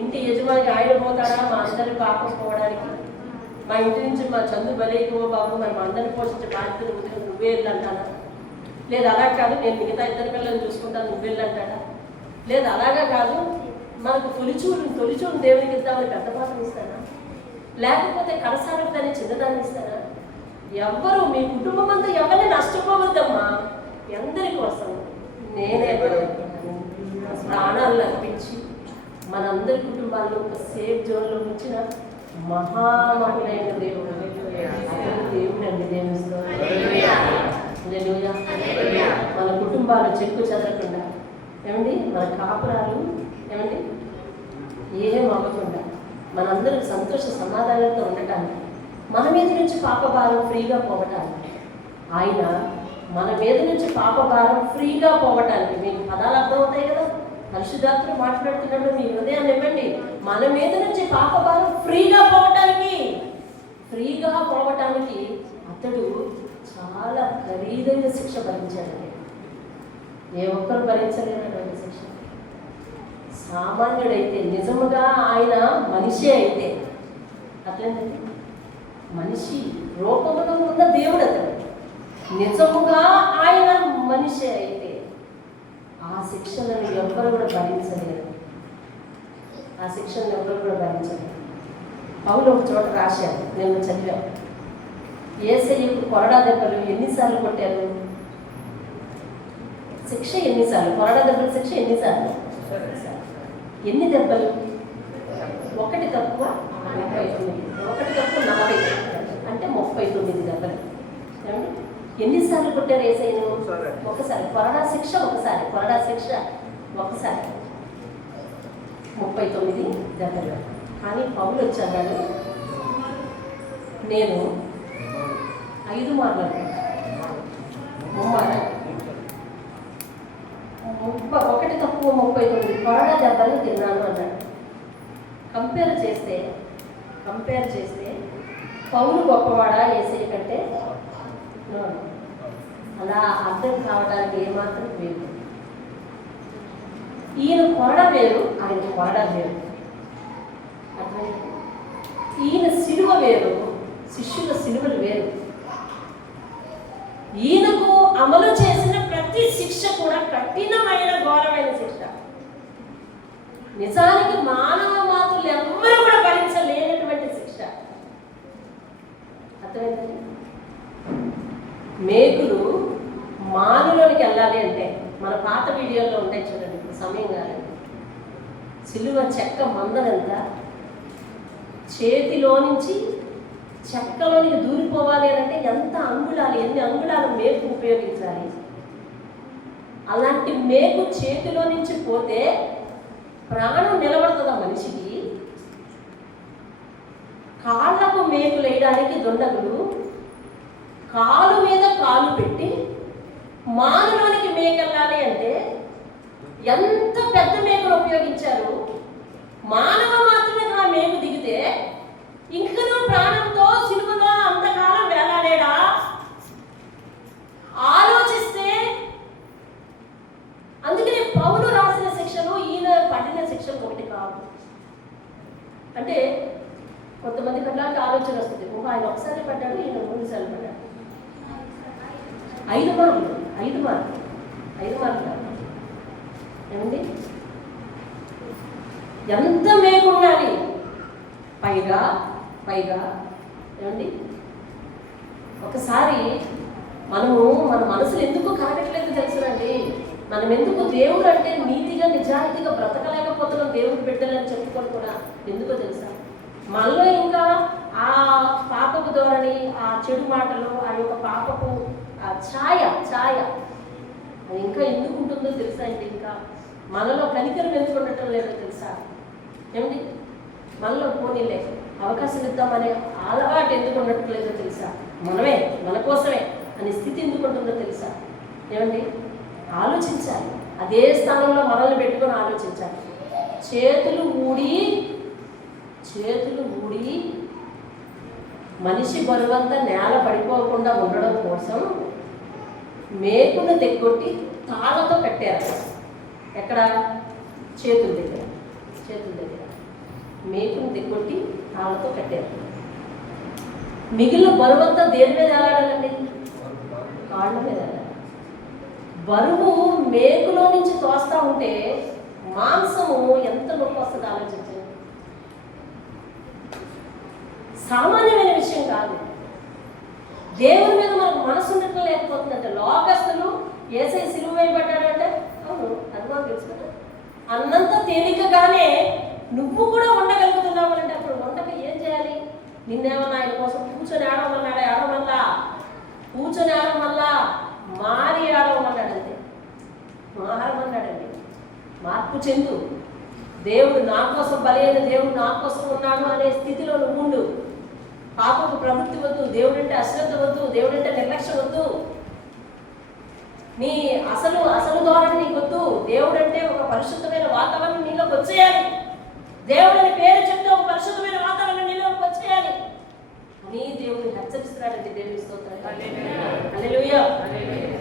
ఇంటి యజమానికి ఆయన పోతాడా మా అందరి పాపం పోవడానికి? మా ఇంటి నుంచి మా చందు బలేకో బాబు మరి మా అందరిని పోషించే బాధ్యత నువ్వే వెళ్ళంటానా? లేదు అలా కాదు, నేను మిగతా 2 పిల్లల్ని చూసుకుంటాను, నువ్వు వెళ్ళంటాడా? లేదు అలాగా కాదు, మనకు తొలిచూరు దేవునికి ఇద్దామని పెద్ద పాత్ర ఇస్తానా? లేకపోతే కడసారుతానే చిన్నదాన్ని ఇస్తానా? ఎవ్వరు మీ కుటుంబం అంతా ఎవరిని నష్టపోవద్దమ్మా. అందరి కోసం నేనే ప్రాణాలను అర్పించి మనందరి కుటుంబాల్లో ఒక సేఫ్ జోన్లో ఉంచిన మహామహుడైన దేవుడు. అతను దేవుడు అండి. దేవుడు మన కుటుంబాలు చెక్కు చెదరకుండా ఏమండి, మన కాపురాలు ఏమండి ఏం అవ్వకుండా మనందరూ సంతోష సమాధానంతో ఉండటానికి, మన మీద నుంచి పాపభారం ఫ్రీగా పోవటానికి, ఆయన మన మీద నుంచి పాపభారం ఫ్రీగా పోవటానికి. మీకు పదాలు అర్థమవుతాయి కదా, పరిశుద్ధాత్మ మాట్లాడుతున్నప్పుడు మీ హృదయాన్ని ఇవ్వండి. మన మీద నుంచి పాపభారం ఫ్రీగా పోవటానికి అతడు చాలా ఖరీదైన శిక్ష భరించాడండి. ఏ ఒక్కరు భరించలేనటువంటి శిక్ష. సామాన్యుడైతే, నిజముగా ఆయన మనిషి అయితే, అట్లేంటండి మనిషి రూపంలో ఉన్న దేవుడు అతడు, నిజముగా ఆయన మనిషి అయితే ఆ శిక్షలను ఎవ్వరు కూడా భరించలేరు. పౌలు ఒక చోట రాశారు, నేను చదివాను. యేసయ్యకు కొరడా దెబ్బలు ఎన్నిసార్లు కొట్టారు? శిక్ష ఎన్నిసార్లు? కొరడా దెబ్బల శిక్ష ఎన్నిసార్లు? ఎన్ని దెబ్బలు? 1 తక్కువ 39, 1 తక్కువ 40, అంటే 39 దెబ్బలు. ఎన్నిసార్లు కొట్టారు యేసయ్యను? ఒకసారి. కొరడా శిక్ష ఒకసారి, 39 దెబ్బలు. కానీ పౌలు వచ్చాడు, నేను 5 మార్లు 1 తక్కువ 39 కొరడా దెబ్బలు తిన్నాను అన్నాడు. కంపేర్ చేస్తే పౌలు గొప్పవాడా యేసయ్య కంటే? అలా అర్థం కావడానికి ఏమాత్రం లేదు. ఈయన కొరడ వేరు, ఆయన కొరడ వేరు. ఈయన సిలువ వేరు, శిష్యుల సిలువలు వేరు. ఈయనకు అమలు చేసిన ప్రతి శిక్ష కూడా కఠినమైన ఘోరమైన శిక్ష. నిజానికి మానవ మాతృలు ఎవ్వరూ కూడా భరించలేనటువంటి శిక్ష. అర్థమైందండి? మేకులు మానులోనికి వెళ్ళాలి అంటే మన పాత వీడియోలో ఉంటాయి చూడండి, ఇప్పుడు సమయం కాలేదు. సిలువ చెక్క మందనంతా చేతిలో నుంచి చెక్కలోనికి దూరిపోవాలి అంటే ఎంత అంగుళాలు, ఎన్ని అంగుళాలు మేకు ఉపయోగించాలి. అలాంటి మేకు చేతిలో నుంచి పోతే ప్రాణం నిలబడుతుందా మనిషికి? కాళ్ళకు మేకులు వేయడానికి దుండగులు కాలు మీద కాలు పెట్టి మానులోనికి మేకెళ్ళాలి అంటే ఎంత పెద్ద మేకులు ఉపయోగించారు. మానవ మాత్రమే ఆ మేకు దిగితే ఇంకనూ ప్రాణంతో సిలువలో అంతకాలం వేలాడేడా? ఆలోచిస్తే అందుకనే పౌలు రాసిన శిక్షలు ఈయన పడిన శిక్షలు ఒకటి కాదు. అంటే కొంతమంది కట్లాంటి ఆలోచన వస్తుంది, ఆయన ఒకసారి పడ్డాడు, ఈయన 3 సార్లు పడ్డాడు. 5 మార్కులు ఏమండి? ఎంత మేకుండాలి పైగా ఏమండి? ఒకసారి మనము మన మనసులు ఎందుకు కరగట్లేదు తెలుసునండి. మనం ఎందుకు దేవుడు అంటే నీతిగా నిజాయితీగా బ్రతకలేకపోతున్నాం, దేవుడు బిడ్డలని చెప్పుకొని కూడా ఎందుకో తెలుసా? మనలో ఇంకా ఆ పాపపు ధోరణి, ఆ చెడు మాటలు, ఆ యొక్క పాపపు ఆ ఛాయ అది ఇంకా ఎందుకు ఉంటుందో తెలుసా? అంటే ఇంకా మనలో కనికరం ఎందుకు ఉండటం లేదో తెలుసా? ఏమండి? మనలో పోనీలే అవకాశం ఇద్దామనే అలవాటు ఎందుకు ఉండటం లేదో తెలుసా? మనమే మన కోసమే అనే స్థితి ఎందుకు ఉంటుందో తెలుసా? ఏమండి? ఆలోచించాలి. అదే స్థానంలో మనల్ని పెట్టుకొని ఆలోచించాలి. చేతులు ఊడి మనిషి బరువంతా నేల పడిపోకుండా ఉండడం కోసం మేకును తెగొట్టి తాళ్ళతో కట్టారు. ఎక్కడ? చేతుల దగ్గర మేకును తెగొట్టి తాళ్ళతో కట్టారు. మిగిలిన బరువంతా దేని మీద వెళ్ళాలండి? కాళ్ళ మీద వెళ్ళాలి. బరువు మేకులో నుంచి తోస్తా ఉంటే మాంసము ఎంత నొప్పి వస్తుంది ఆలోచించండి. సామాన్యమైన విషయం కాదు. దేవుని మీద మనకు మనసు ఉండటం లేకపోతుందంటే లోకస్తులు యేసయ్య సిలువ వేయబడ్డాడంటే అవును, అది మాకు తెలుసు కదా. అన్నంత తేలికగానే నువ్వు కూడా ఉండగలుగుతున్నావు అంటే అప్పుడు వంటకు ఏం చేయాలి? నిన్నేమన్నా ఆయన కోసం కూర్చొని ఆడమన్నాడు, ఆడమల్లా కూర్చొని ఆడమల్లా మారి ఆడమన్నాడు, అంతే మారమన్నాడండి. మార్పు చెందు. దేవుడు నా కోసం బలైన దేవుడు నా కోసం ఉన్నాడు అనే స్థితిలో నువ్వు ఉండు. పాపకు ప్రవృత్తి వద్దు, దేవుడంటే అశ్రద్ధ వద్దు, దేవుడంటే నిర్లక్ష్యం వద్దు, నీ అసలు ధోరణి నీకు వద్దు. దేవుడంటే ఒక పరిశుద్ధమైన వాతావరణం నీలోకి వచ్చేయాలి. దేవుడిని పేరు చెప్తే ఒక పరిశుద్ధమైన వాతావరణం నీలోకి వచ్చేయాలి అని దేవుడిని హెచ్చరిస్తున్నాడండి. దేవుని స్తోత్రం. హల్లెలూయా.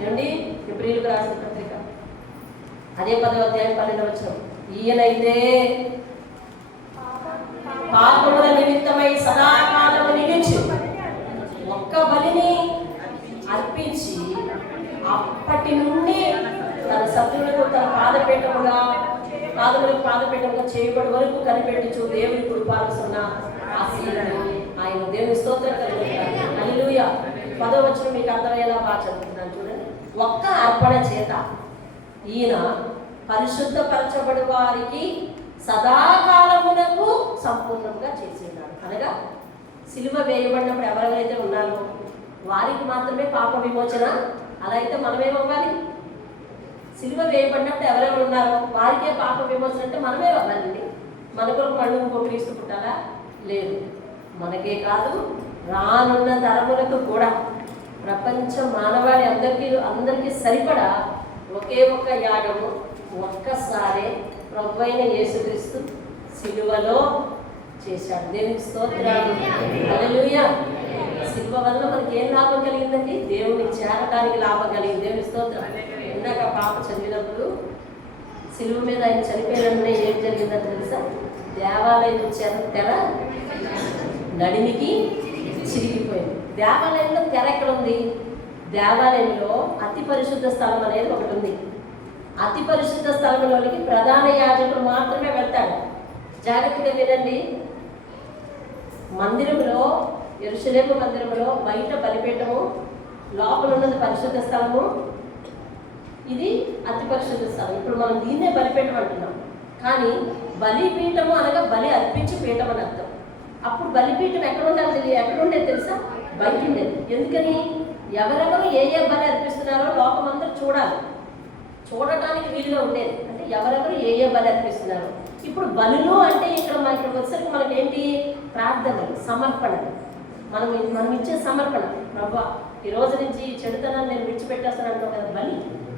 ఏమండి, హెబ్రీయులకు రాసిన పత్రిక అదే 10వ అధ్యాయం 12వ వచనం. ఈయనైతే పాపముల నిమిత్తమై సదాకాలము నిలిచి ఒక్క బలిని అర్పించి అప్పటి నుండి తన శత్రువులకు తన పాదపీఠముగా చేయబడి వరకు కనిపెట్టించు దేవుని కృపాలున్న ఆశీర్వాదం ఆయన. దేవుని స్తోత్రం కలుగుతారు. హల్లెలూయా. 10వ వచనం మీకు అర్థమయ్యేలా బాగా చదువుతున్నాను చూడండి. ఒక్క అర్పణ చేత ఈయన పరిశుద్ధపరచబడి వారికి సదాకాలమునకు సంపూర్ణంగా చేసేవాడు. అనగా సిలువ వేయబడినప్పుడు ఎవరెవరైతే ఉన్నారో వారికి మాత్రమే పాప విమోచన. అలా అయితే మనమేమవ్వాలి? సిలువ వేయబడినప్పుడు ఎవరెవరు ఉన్నారో వారికే పాప విమోచన అంటే మనమే అవ్వాలండి. మన కొరకు మళ్ళీ ఇంకో క్రీస్తు పుట్టాలా? లేదు. మనకే కాదు, రానున్న తరములకు కూడా, ప్రపంచ మానవాళి అందరికీ సరిపడా ఒకే ఒక్క యాగము ఒక్కసారే ప్రభువైన యేసుక్రీస్తు సిలువలో చేశాడు. దేవునికి స్తోత్రాలు. హల్లెలూయా. సిలువ వల్ల మనకి ఏం లాభం కలిగిందండి? దేవుని చేరడానికి లాభం కలిగింది. దేవుని స్తోత్రం. ఇందాక పాప చదివినప్పుడు సిలువ మీద ఆయన చనిపోయిన ఏం జరిగిందని తెలుసా? దేవాలయం తెర నడిమికి చిరిగిపోయింది. దేవాలయంలో తెర ఎక్కడ ఉంది? దేవాలయంలో అతి పరిశుద్ధ స్థలం అనేది ఒకటి ఉంది. అతి పరిశుద్ధ స్థలంలోనికి ప్రధాన యాజకుడు మాత్రమే వెళ్తాడు. జాగ్రత్తగా వినండి. మందిరంలో, యెరూషలేము మందిరంలో బయట బలిపీఠము, లోపల ఉన్నది పరిశుద్ధ స్థలము, ఇది అతి పరిశుద్ధ స్థలం. ఇప్పుడు మనం దీన్నే బలిపీఠం అంటున్నాం. కానీ బలిపీఠము అనగా బలి అర్పించి పీఠం అని అర్థం. అప్పుడు బలిపీఠం ఎక్కడ ఉండేది తెలుసా? బయట ఉండేది. ఎందుకని? ఎవరెవరు ఏ బలి అర్పిస్తున్నారో లోకమందరూ చూడాలి. చూడటానికి వీలుగా ఉండేది. అంటే ఎవరెవరు ఏ బలి అర్పిస్తున్నారు. ఇప్పుడు బలులు అంటే ఇక్కడికి వచ్చేసరికి మనకేంటి? ప్రార్థనలు, సమర్పణలు. మనం ఇచ్చే సమర్పణ. ప్రభా, ఈ రోజు నుంచి చెడుతనాన్ని నేను విడిచిపెట్టేస్తాను అంటాం కదా, బలి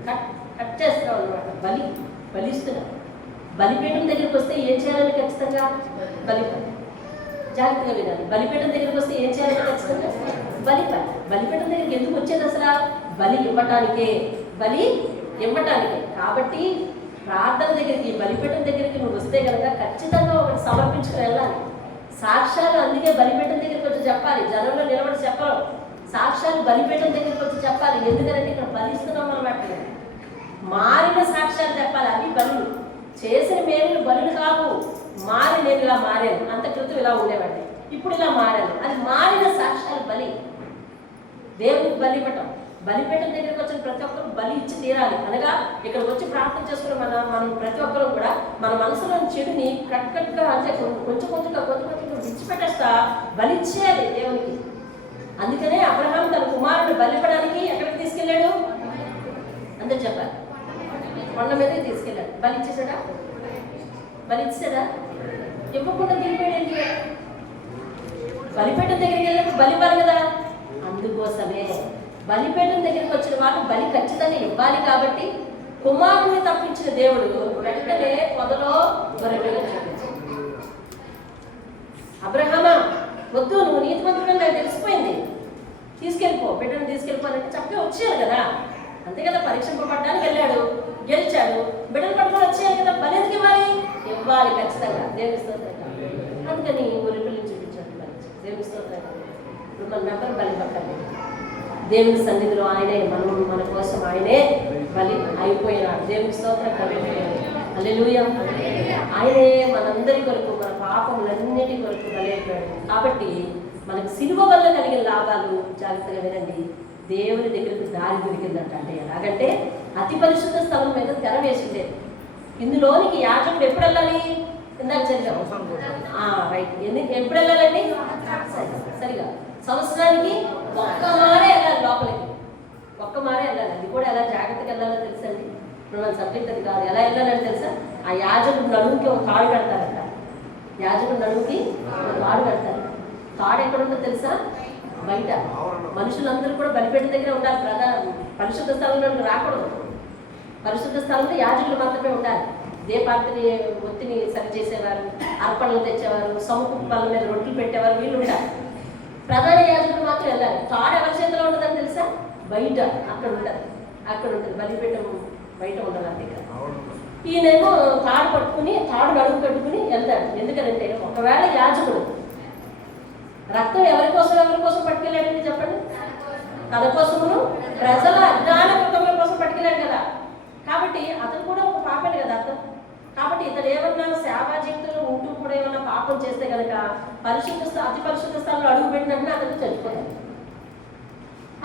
కట్ చేస్తున్నాం అనమాట. బలిస్తున్నాం. బలిపీఠం దగ్గరికి వస్తే ఏం చేయాలని ఖచ్చితంగా? జాగ్రత్తగా వినాలి. బలిపీఠం దగ్గరికి వస్తే ఏం చేయాలని ఖచ్చితంగా? బలిపీఠం దగ్గరికి ఎందుకు వచ్చేది అసలు? బలి ఇవ్వటానికే. కాబట్టి ప్రార్థన దగ్గరికి, బలిపీఠం దగ్గరికి నువ్వు వస్తే కనుక ఖచ్చితంగా ఒకటి సమర్పించుకుని వెళ్ళాలి. సాక్ష్యాలు అందుకే బలిపీఠం దగ్గరికి వచ్చి చెప్పాలి. జనంలో నిలబడి చెప్పరు. సాక్ష్యాలు బలిపీఠం దగ్గరికి వచ్చి చెప్పాలి. ఎందుకంటే ఇక్కడ బలిస్తున్నాం అన్నమాట. మారిన సాక్ష్యాలు చెప్పాలి. అవి బలులు. చేసిన మేలు బలులు కావు. నేను ఇలా మారాను, అంత క్రితం ఇలా ఉండేవాడిని, ఇప్పుడు ఇలా మారాను, అది మారిన సాక్ష్యాలు బలి. దేవునికి బలి ఇవ్వటం. బలిపీఠం దగ్గరికి వచ్చిన ప్రతి ఒక్కరు బలి ఇచ్చి తీరాలి. అనగా ఇక్కడికి వచ్చి ప్రార్థన చేసుకుని మనం ప్రతి ఒక్కరు కూడా మన మనసులో చెడుని కట్గా అంటే కొంచెం విడిచిపెట్టేస్తా బలి ఇచ్చేయాలి దేవునికి. అందుకనే అబ్రహాం తన కుమారుడు బలిపడానికి ఎక్కడికి తీసుకెళ్ళాడు? అందరు చెప్పాలి. కొండ మీదకి తీసుకెళ్ళాడు. బలి ఇచ్చాడా? ఇవ్వకుండా దిగిపోయాడు. బలిపీఠం దగ్గరికి వెళ్ళినప్పుడు బలి ఇవ్వాలి కదా. అందుకోసమే బలిపీఠం దగ్గరికి వచ్చిన వాళ్ళు బలి ఖచ్చితంగా ఇవ్వాలి. కాబట్టి కుమారుని తప్పించిన దేవుడు వెంటనే పొదలో గొర్రెపిల్లను చూపించాడు. అబ్రహామా, వద్దు, నువ్వు నీతిమంతుడు నాకు తెలిసిపోయింది, బిడ్డను తీసుకెళ్ళిపోవాలంటే చక్కగా వచ్చేయాలి కదా. అంతే కదా, పరీక్షింపబడ్డానికి వెళ్ళాడు, గెలిచాడు, బిడ్డను పట్టుకొని వచ్చేయాలి కదా. బలి ఎందుకు ఇవ్వాలి ఖచ్చితంగా. దేవుని స్తోత్రం. అందుకని గొర్రెపిల్లని చూపించాడు. దేవుని స్తోత్రం. ఇప్పుడు మన నమ్మకం బలి పట్టాలి. దేవుని సన్నిధిలో ఆయనే మన కోసం ఆయనే బలి అయిపోయినాడు. దేవుని స్తోత్రం. హల్లెలూయా. ఆయనే మనందరి కొరకు, మన పాపములన్నిటి కొరకు బలి అయిపోయాడు. కాబట్టి మనకు సిలువ వల్ల కలిగిన లాభాలు జాగ్రత్తగా వినండి. దేవుని దగ్గరకు దారి దొరికిందంట. అంటే ఎలాగంటే అతి పరిశుద్ధ స్థలం మీద తెర వేసిండేది. ఇందులోనికి యాజకుడు ఎప్పుడు వెళ్ళాలి? ఇందాక చదివాము. రైట్. ఎప్పుడు వెళ్ళాలండి? సరిగా సంవత్సరానికి ఒక్క మారే వెళ్ళాలి లోపలికి, ఒక్క మారే వెళ్ళాలి. అది కూడా ఎలా జాగ్రత్తగా వెళ్ళాలో తెలుసండి. ఇప్పుడు మన సబ్జెక్ట్ అది కాదు. ఎలా వెళ్ళాలని తెలుసా? ఆ యాజకుడు నడుముకి ఒక తాడు కడతారట. యాజకుడు నడుముకి ఒక తాడు కడతారు. తాడు ఎక్కడ ఉంటుందో తెలుసా? బయట. మనుషులందరూ కూడా బలిపీఠం దగ్గర ఉండాలి. ప్రధాన పరిశుద్ధ స్థలంలోకి రాకూడదు. పరిశుద్ధ స్థలంలో యాజకులు మాత్రమే ఉండాలి. దీపార్తిని ఒత్తిని సరి చేసేవారు, అర్పణలు తెచ్చేవారు, సముపు పళ్ళ మీద రొట్టెలు పెట్టేవారు, వీళ్ళు ఉండాలి. ప్రధాన యాజకులు మాత్రం వెళ్ళాలి. తాడు ఎవరి చేతిలో ఉంటుందని తెలుసా? బయట. అక్కడ ఉంటుంది, అక్కడ ఉంటుంది. బలిపీఠం బయట ఉండదు. అంతే కదా. ఈయనేమో తాడు పట్టుకుని, తాడు నడుము కట్టుకుని వెళ్తాడు. ఎందుకంటే ఒకవేళ యాజకుడు రక్తం ఎవరి కోసం పట్టుకెళ్ళాడండి చెప్పండి? తన కోసమును ప్రజల అజ్ఞాన కుటుంబం కోసం పట్టుకెళ్ళాడు కదా. కాబట్టి అతను కూడా ఒక పాపే కదా అర్థం. కాబట్టి ఇతను ఏమన్నా సేవా జీవితంలో ఉంటూ కూడా ఏమన్నా పాపం చేస్తే కనుక అతి పరిశుద్ధ స్థానంలో అడుగు పెట్టినట్టు అతను చచ్చిపోతాడు.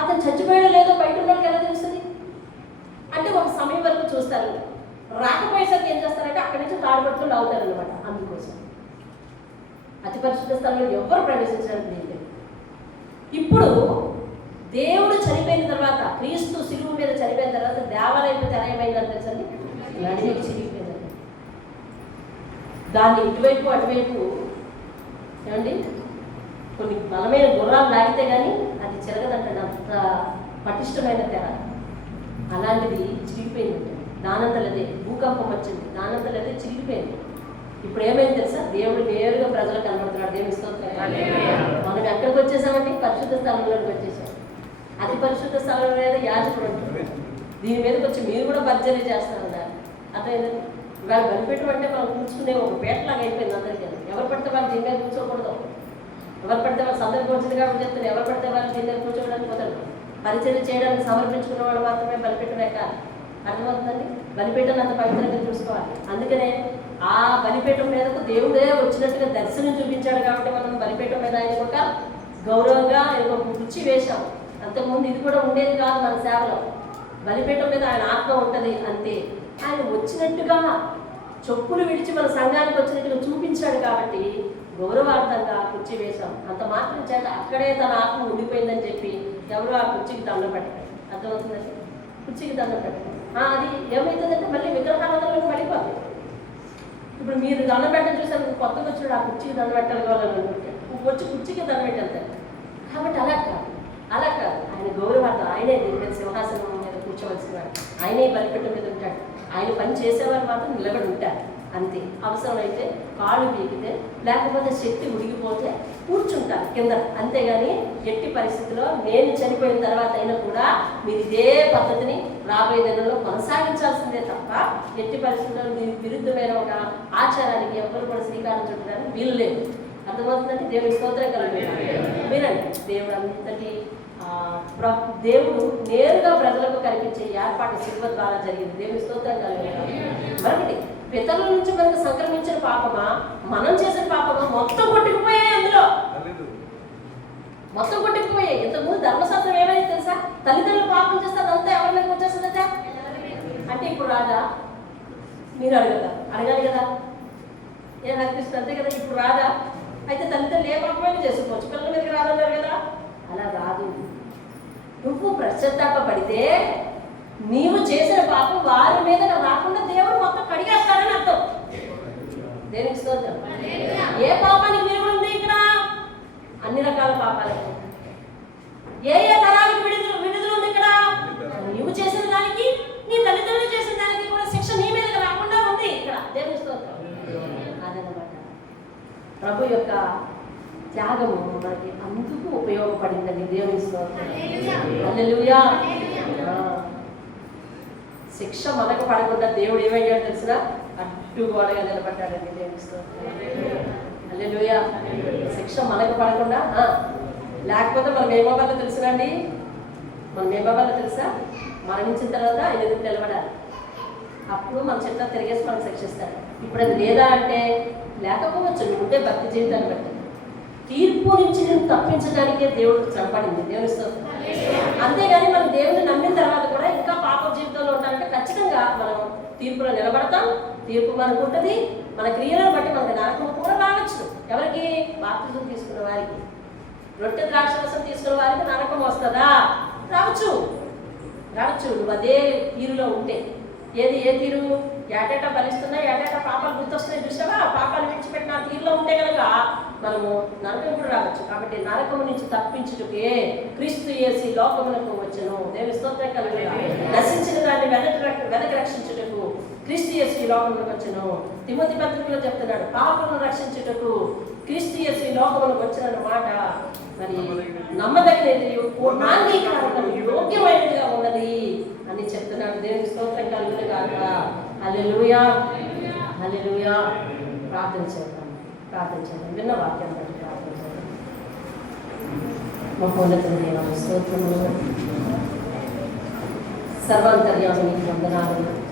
అతను చచ్చిపోయాడో లేదో బయట ఉన్నోళ్ళకి ఎలా తెలుస్తుంది అంటే ఒక సమయం వరకు చూస్తారు. రాకపోయేసరికి ఏం చేస్తారంటే అక్కడి నుంచి తాడుపట్టుకుని అవుతారు అనమాట. అందుకోసం అతి పరిశుద్ధ స్థలంలో ఎవరు ప్రవేశించడానికి లేదు. ఇప్పుడు దేవుడు చనిపోయిన తర్వాత, క్రీస్తు శిలువ మీద చనిపోయిన తర్వాత దేవాలయం తెర ఏమైందని తెలుసండి? నడిమికి చిరిగిపోయిందండి. దాన్ని ఇటువైపు అటువైపు ఏమండి కొన్ని బలమైన గుర్రాలు లాగితే కానీ అది చిరగదంటండి. అంత పటిష్టమైన తెర. అలాంటిది చిరిగిపోయిందండి. దానంతలదే భూకంపం వచ్చింది, దానంతలదే చిరిగిపోయింది. ఇప్పుడు ఏమైంది తెలుసా? దేవుడు నేరుగా ప్రజలకు కనబడుతున్నాడు. దేవుని స్తోత్రం. మనం ఎక్కడికి వచ్చేసామండి? పరిశుద్ధ స్థలంలోకి వచ్చేసాం. అతి పరిశుద్ధ స్థలం మీద యాజకుడు ఉంటుంది. దీని మీదకి వచ్చి మీరు కూడా భర్జరీ చేస్తారన్నారు. అదేంటండి ఇవాళ బలిపీఠం అంటే మనం కూర్చుకునే ఒక పేటలాగా అయిపోయింది అందరికీ. ఎవరు పడితే వాళ్ళు దీని మీద కూర్చోకూడదు. ఎవరు పడితే వాళ్ళు సందర్భం వచ్చింది కాబట్టి చెప్తున్నారు. ఎవరు పడితే వాళ్ళు దీని మీద కూర్చోవడానికి పోతారు. పరిచర్య చేయడానికి సమర్పించుకున్న వాళ్ళు మాత్రమే బలిపీఠం ఎక్కాలి. అర్థమవుతుందండి? బలిపీఠం అంత పవిత్రంగా చూసుకోవాలి. అందుకనే ఆ బలిపీఠం మీదకు దేవుడే వచ్చినట్టుగా దర్శనం చూపించాడు. కాబట్టి మనం బలిపీఠం మీద ఆయన ఒక గౌరవంగా ఆయన ఒక కుర్చీ వేశాం. అంతకుముందు ఇది కూడా ఉండేది కాదు మన సేవలో. బలిపీఠం మీద ఆయన ఆత్మ ఉంటుంది అంతే. ఆయన వచ్చినట్టుగా చెప్పులు విడిచి మన సంఘానికి వచ్చినట్టుగా చూపించాడు కాబట్టి గౌరవార్థంగా కుర్చీ వేశాం. అంత మాత్రం చేత అక్కడే తన ఆత్మ ఉండిపోయిందని చెప్పి ఎవరు ఆ కుర్చీకి దండం పెట్టారు. అర్థమవుతుందండి? కుర్చీకి దండం పెట్టారు. అది ఏమవుతుందంటే మళ్ళీ విగ్రహారాధనలోకి పడిపోతుంది. ఇప్పుడు మీరు దండం పెట్టని చూసారు, కొత్తగా వచ్చాడు ఆ కుర్చీకి దండం పెట్టాలి కావాలని అనుకుంటే వచ్చి కుర్చీకి దండం పెట్టేస్తారు. కాబట్టి అలా కాదు, అలా కాదు. ఆయన గౌరవార్థం. ఆయనే దీని మీద సింహాసనం మీద కూర్చోవలసిన వాడు. ఆయనే బలిపీఠం మీద ఉంటాడు. ఆయన పని చేసేవారు మాత్రం నిలబడి ఉంటారు అంతే. అవసరమైతే కాళ్ళు పీకితే లేకపోతే శక్తి ఉడిగిపోతే కూర్చుంటారు కింద. అంతేగాని ఎట్టి పరిస్థితిలో నేను చనిపోయిన తర్వాత అయినా కూడా మీరు ఇదే పద్ధతిని రాబోయే నెలలో కొనసాగించాల్సిందే తప్ప ఎట్టి పరిస్థితుల్లో దీనికి విరుద్ధమైన ఒక ఆచారానికి ఎవరు కూడా శ్రీకారం చుట్టడానికి వీలు లేదు. అర్థమవుతుందంటే దేవుని స్తోత్రం కలుగుతుంది. వినండి, దేవుడు అంతటి దేవుడు నేరుగా ప్రజలకు కనిపించే ఏర్పాటు శిల్వ ద్వారా జరిగింది. దేవుని స్తోత్రం కలుగుతుంది. మరొకటి, పితరుల నుంచి మనకు సంక్రమించిన పాపమా మనం చేసిన పాపమా మొత్తం కొట్టుకుపోయాయి. అందులో మొత్తం కొట్టుకుపోయాయి. ఇంతకుముందు ధర్మశాస్త్రం ఏమైంది తెలుసా? తల్లిదండ్రులు పాపం చేస్తే అదంతా ఎవరి మీద వచ్చేస్తుందట అంటే ఇప్పుడు రాదా? మీరు అడగాలి కదా. ఏం అనిపిస్తుంది? అంతే కదా. ఇప్పుడు రాదా? అయితే తల్లిదండ్రులు ఏ పాపమైనా చేసుకోవచ్చు, పిల్లల మీదకి రాదన్నారు కదా. అలా రాదు. నువ్వు పశ్చాత్తాప పడితే నీవు చేసిన పాపం వారి మీద రాకుండా దేవుడు మొత్తం కడిగేస్తాడని అర్థం. దేవునికి స్తోత్రం. ఏ పాపానికి విలువ ఉంది ఇక్కడ? అన్ని రకాల పాపాలకు. ఏ ఏ తరానికి విడుదల ఉంది ఇక్కడ? నీవు చేసిన దానికి, నీ తల్లిదండ్రులు చేసిన దానికి కూడా శిక్ష నీ మీద రాకుండా ఉంది ఇక్కడ. దేవునికి స్తోత్రం. అదనమాట ప్రభు యొక్క త్యాగము మనకి అందుకు ఉపయోగపడిందండి. దేవుని స్తోత్రం. హల్లెలూయా. శిక్ష మనకు పడకుండా దేవుడు ఏమయ్యాడు తెలిసిన? అడ్డుగోడగా నిలబడ్డాడండి. దేవుని స్తోత్రం. హల్లెలూయా. శిక్ష మనకు పడకుండా. లేకపోతే మనం ఏమవ్వాలో తెలుసునండి? మనం ఏమవ్వాలో తెలుసా? మరణించిన తర్వాత ఆయన ఎదురు నిలబడాలి. అప్పుడు మన చెట్ల తిరిగేసి మనం శిక్షిస్తాడు. ఇప్పుడు అది లేదా అంటే లేకపోవచ్చు. ఉంటే భక్తి జీవితాన్ని బట్టి తీర్పు నుంచి నేను తప్పించడానికే దేవుడు చంపడింది. దేవుని స్తోత్రం. అంతేగాని మనం దేవుడిని నమ్మిన తర్వాత కూడా ఇంకా పాప జీవితంలో ఉంటారంటే ఖచ్చితంగా మనం తీర్పులో నిలబడతాం. తీర్పు మనకు ఉంటుంది. మన క్రియలను బట్టి మనకు నరకం కూడా రావచ్చు. ఎవరికి? బాప్తిజం తీసుకున్న వారికి. రొట్టె ద్రాక్షరసం తీసుకున్న వారికి నరకం వస్తుందా? రావచ్చు. నువ్వు అదే తీరులో ఉంటే. ఏ తీరు? ఏటేటా ఫలిస్తున్నా, ఏటేటా పాపాలు గుర్తొస్తున్నాయి చూసావా? పాపాలు విడిచిపెట్టిన తీరులో ఉంటే కనుక మనము నరకం కూడా రావచ్చు. కాబట్టి నరకము నుంచి తప్పించుటకే క్రీస్తు యేసు లోకములకు వచ్చెను. దేవుని స్తోత్రం కలుగును. నశించిన దాన్ని వెనక రక్షించుటకు క్రీస్తు యేసు లోకములకు వచ్చెను. తిమోతి పత్రికలో చెప్తున్నాడు, పాపలను రక్షించుటకు క్రీస్తు యేసు లోకములకు వచ్చిన మాట మరి నమ్మదగినది, పూర్ణాంగీకారం యోగ్యమైనదిగా ఉన్నది అని చెప్తున్నాడు. దేవుని స్తోత్రం కలుగును గాక. హల్లెలూయా, హల్లెలూయా. ప్రార్థన చేద్దాం. విన్న వాక్యం బట్టి ప్రార్థన చేద్దాం. మహోన్నతుడైన స్తోత్రములు, సర్వాంతర్యామి నీకు వందనాలు.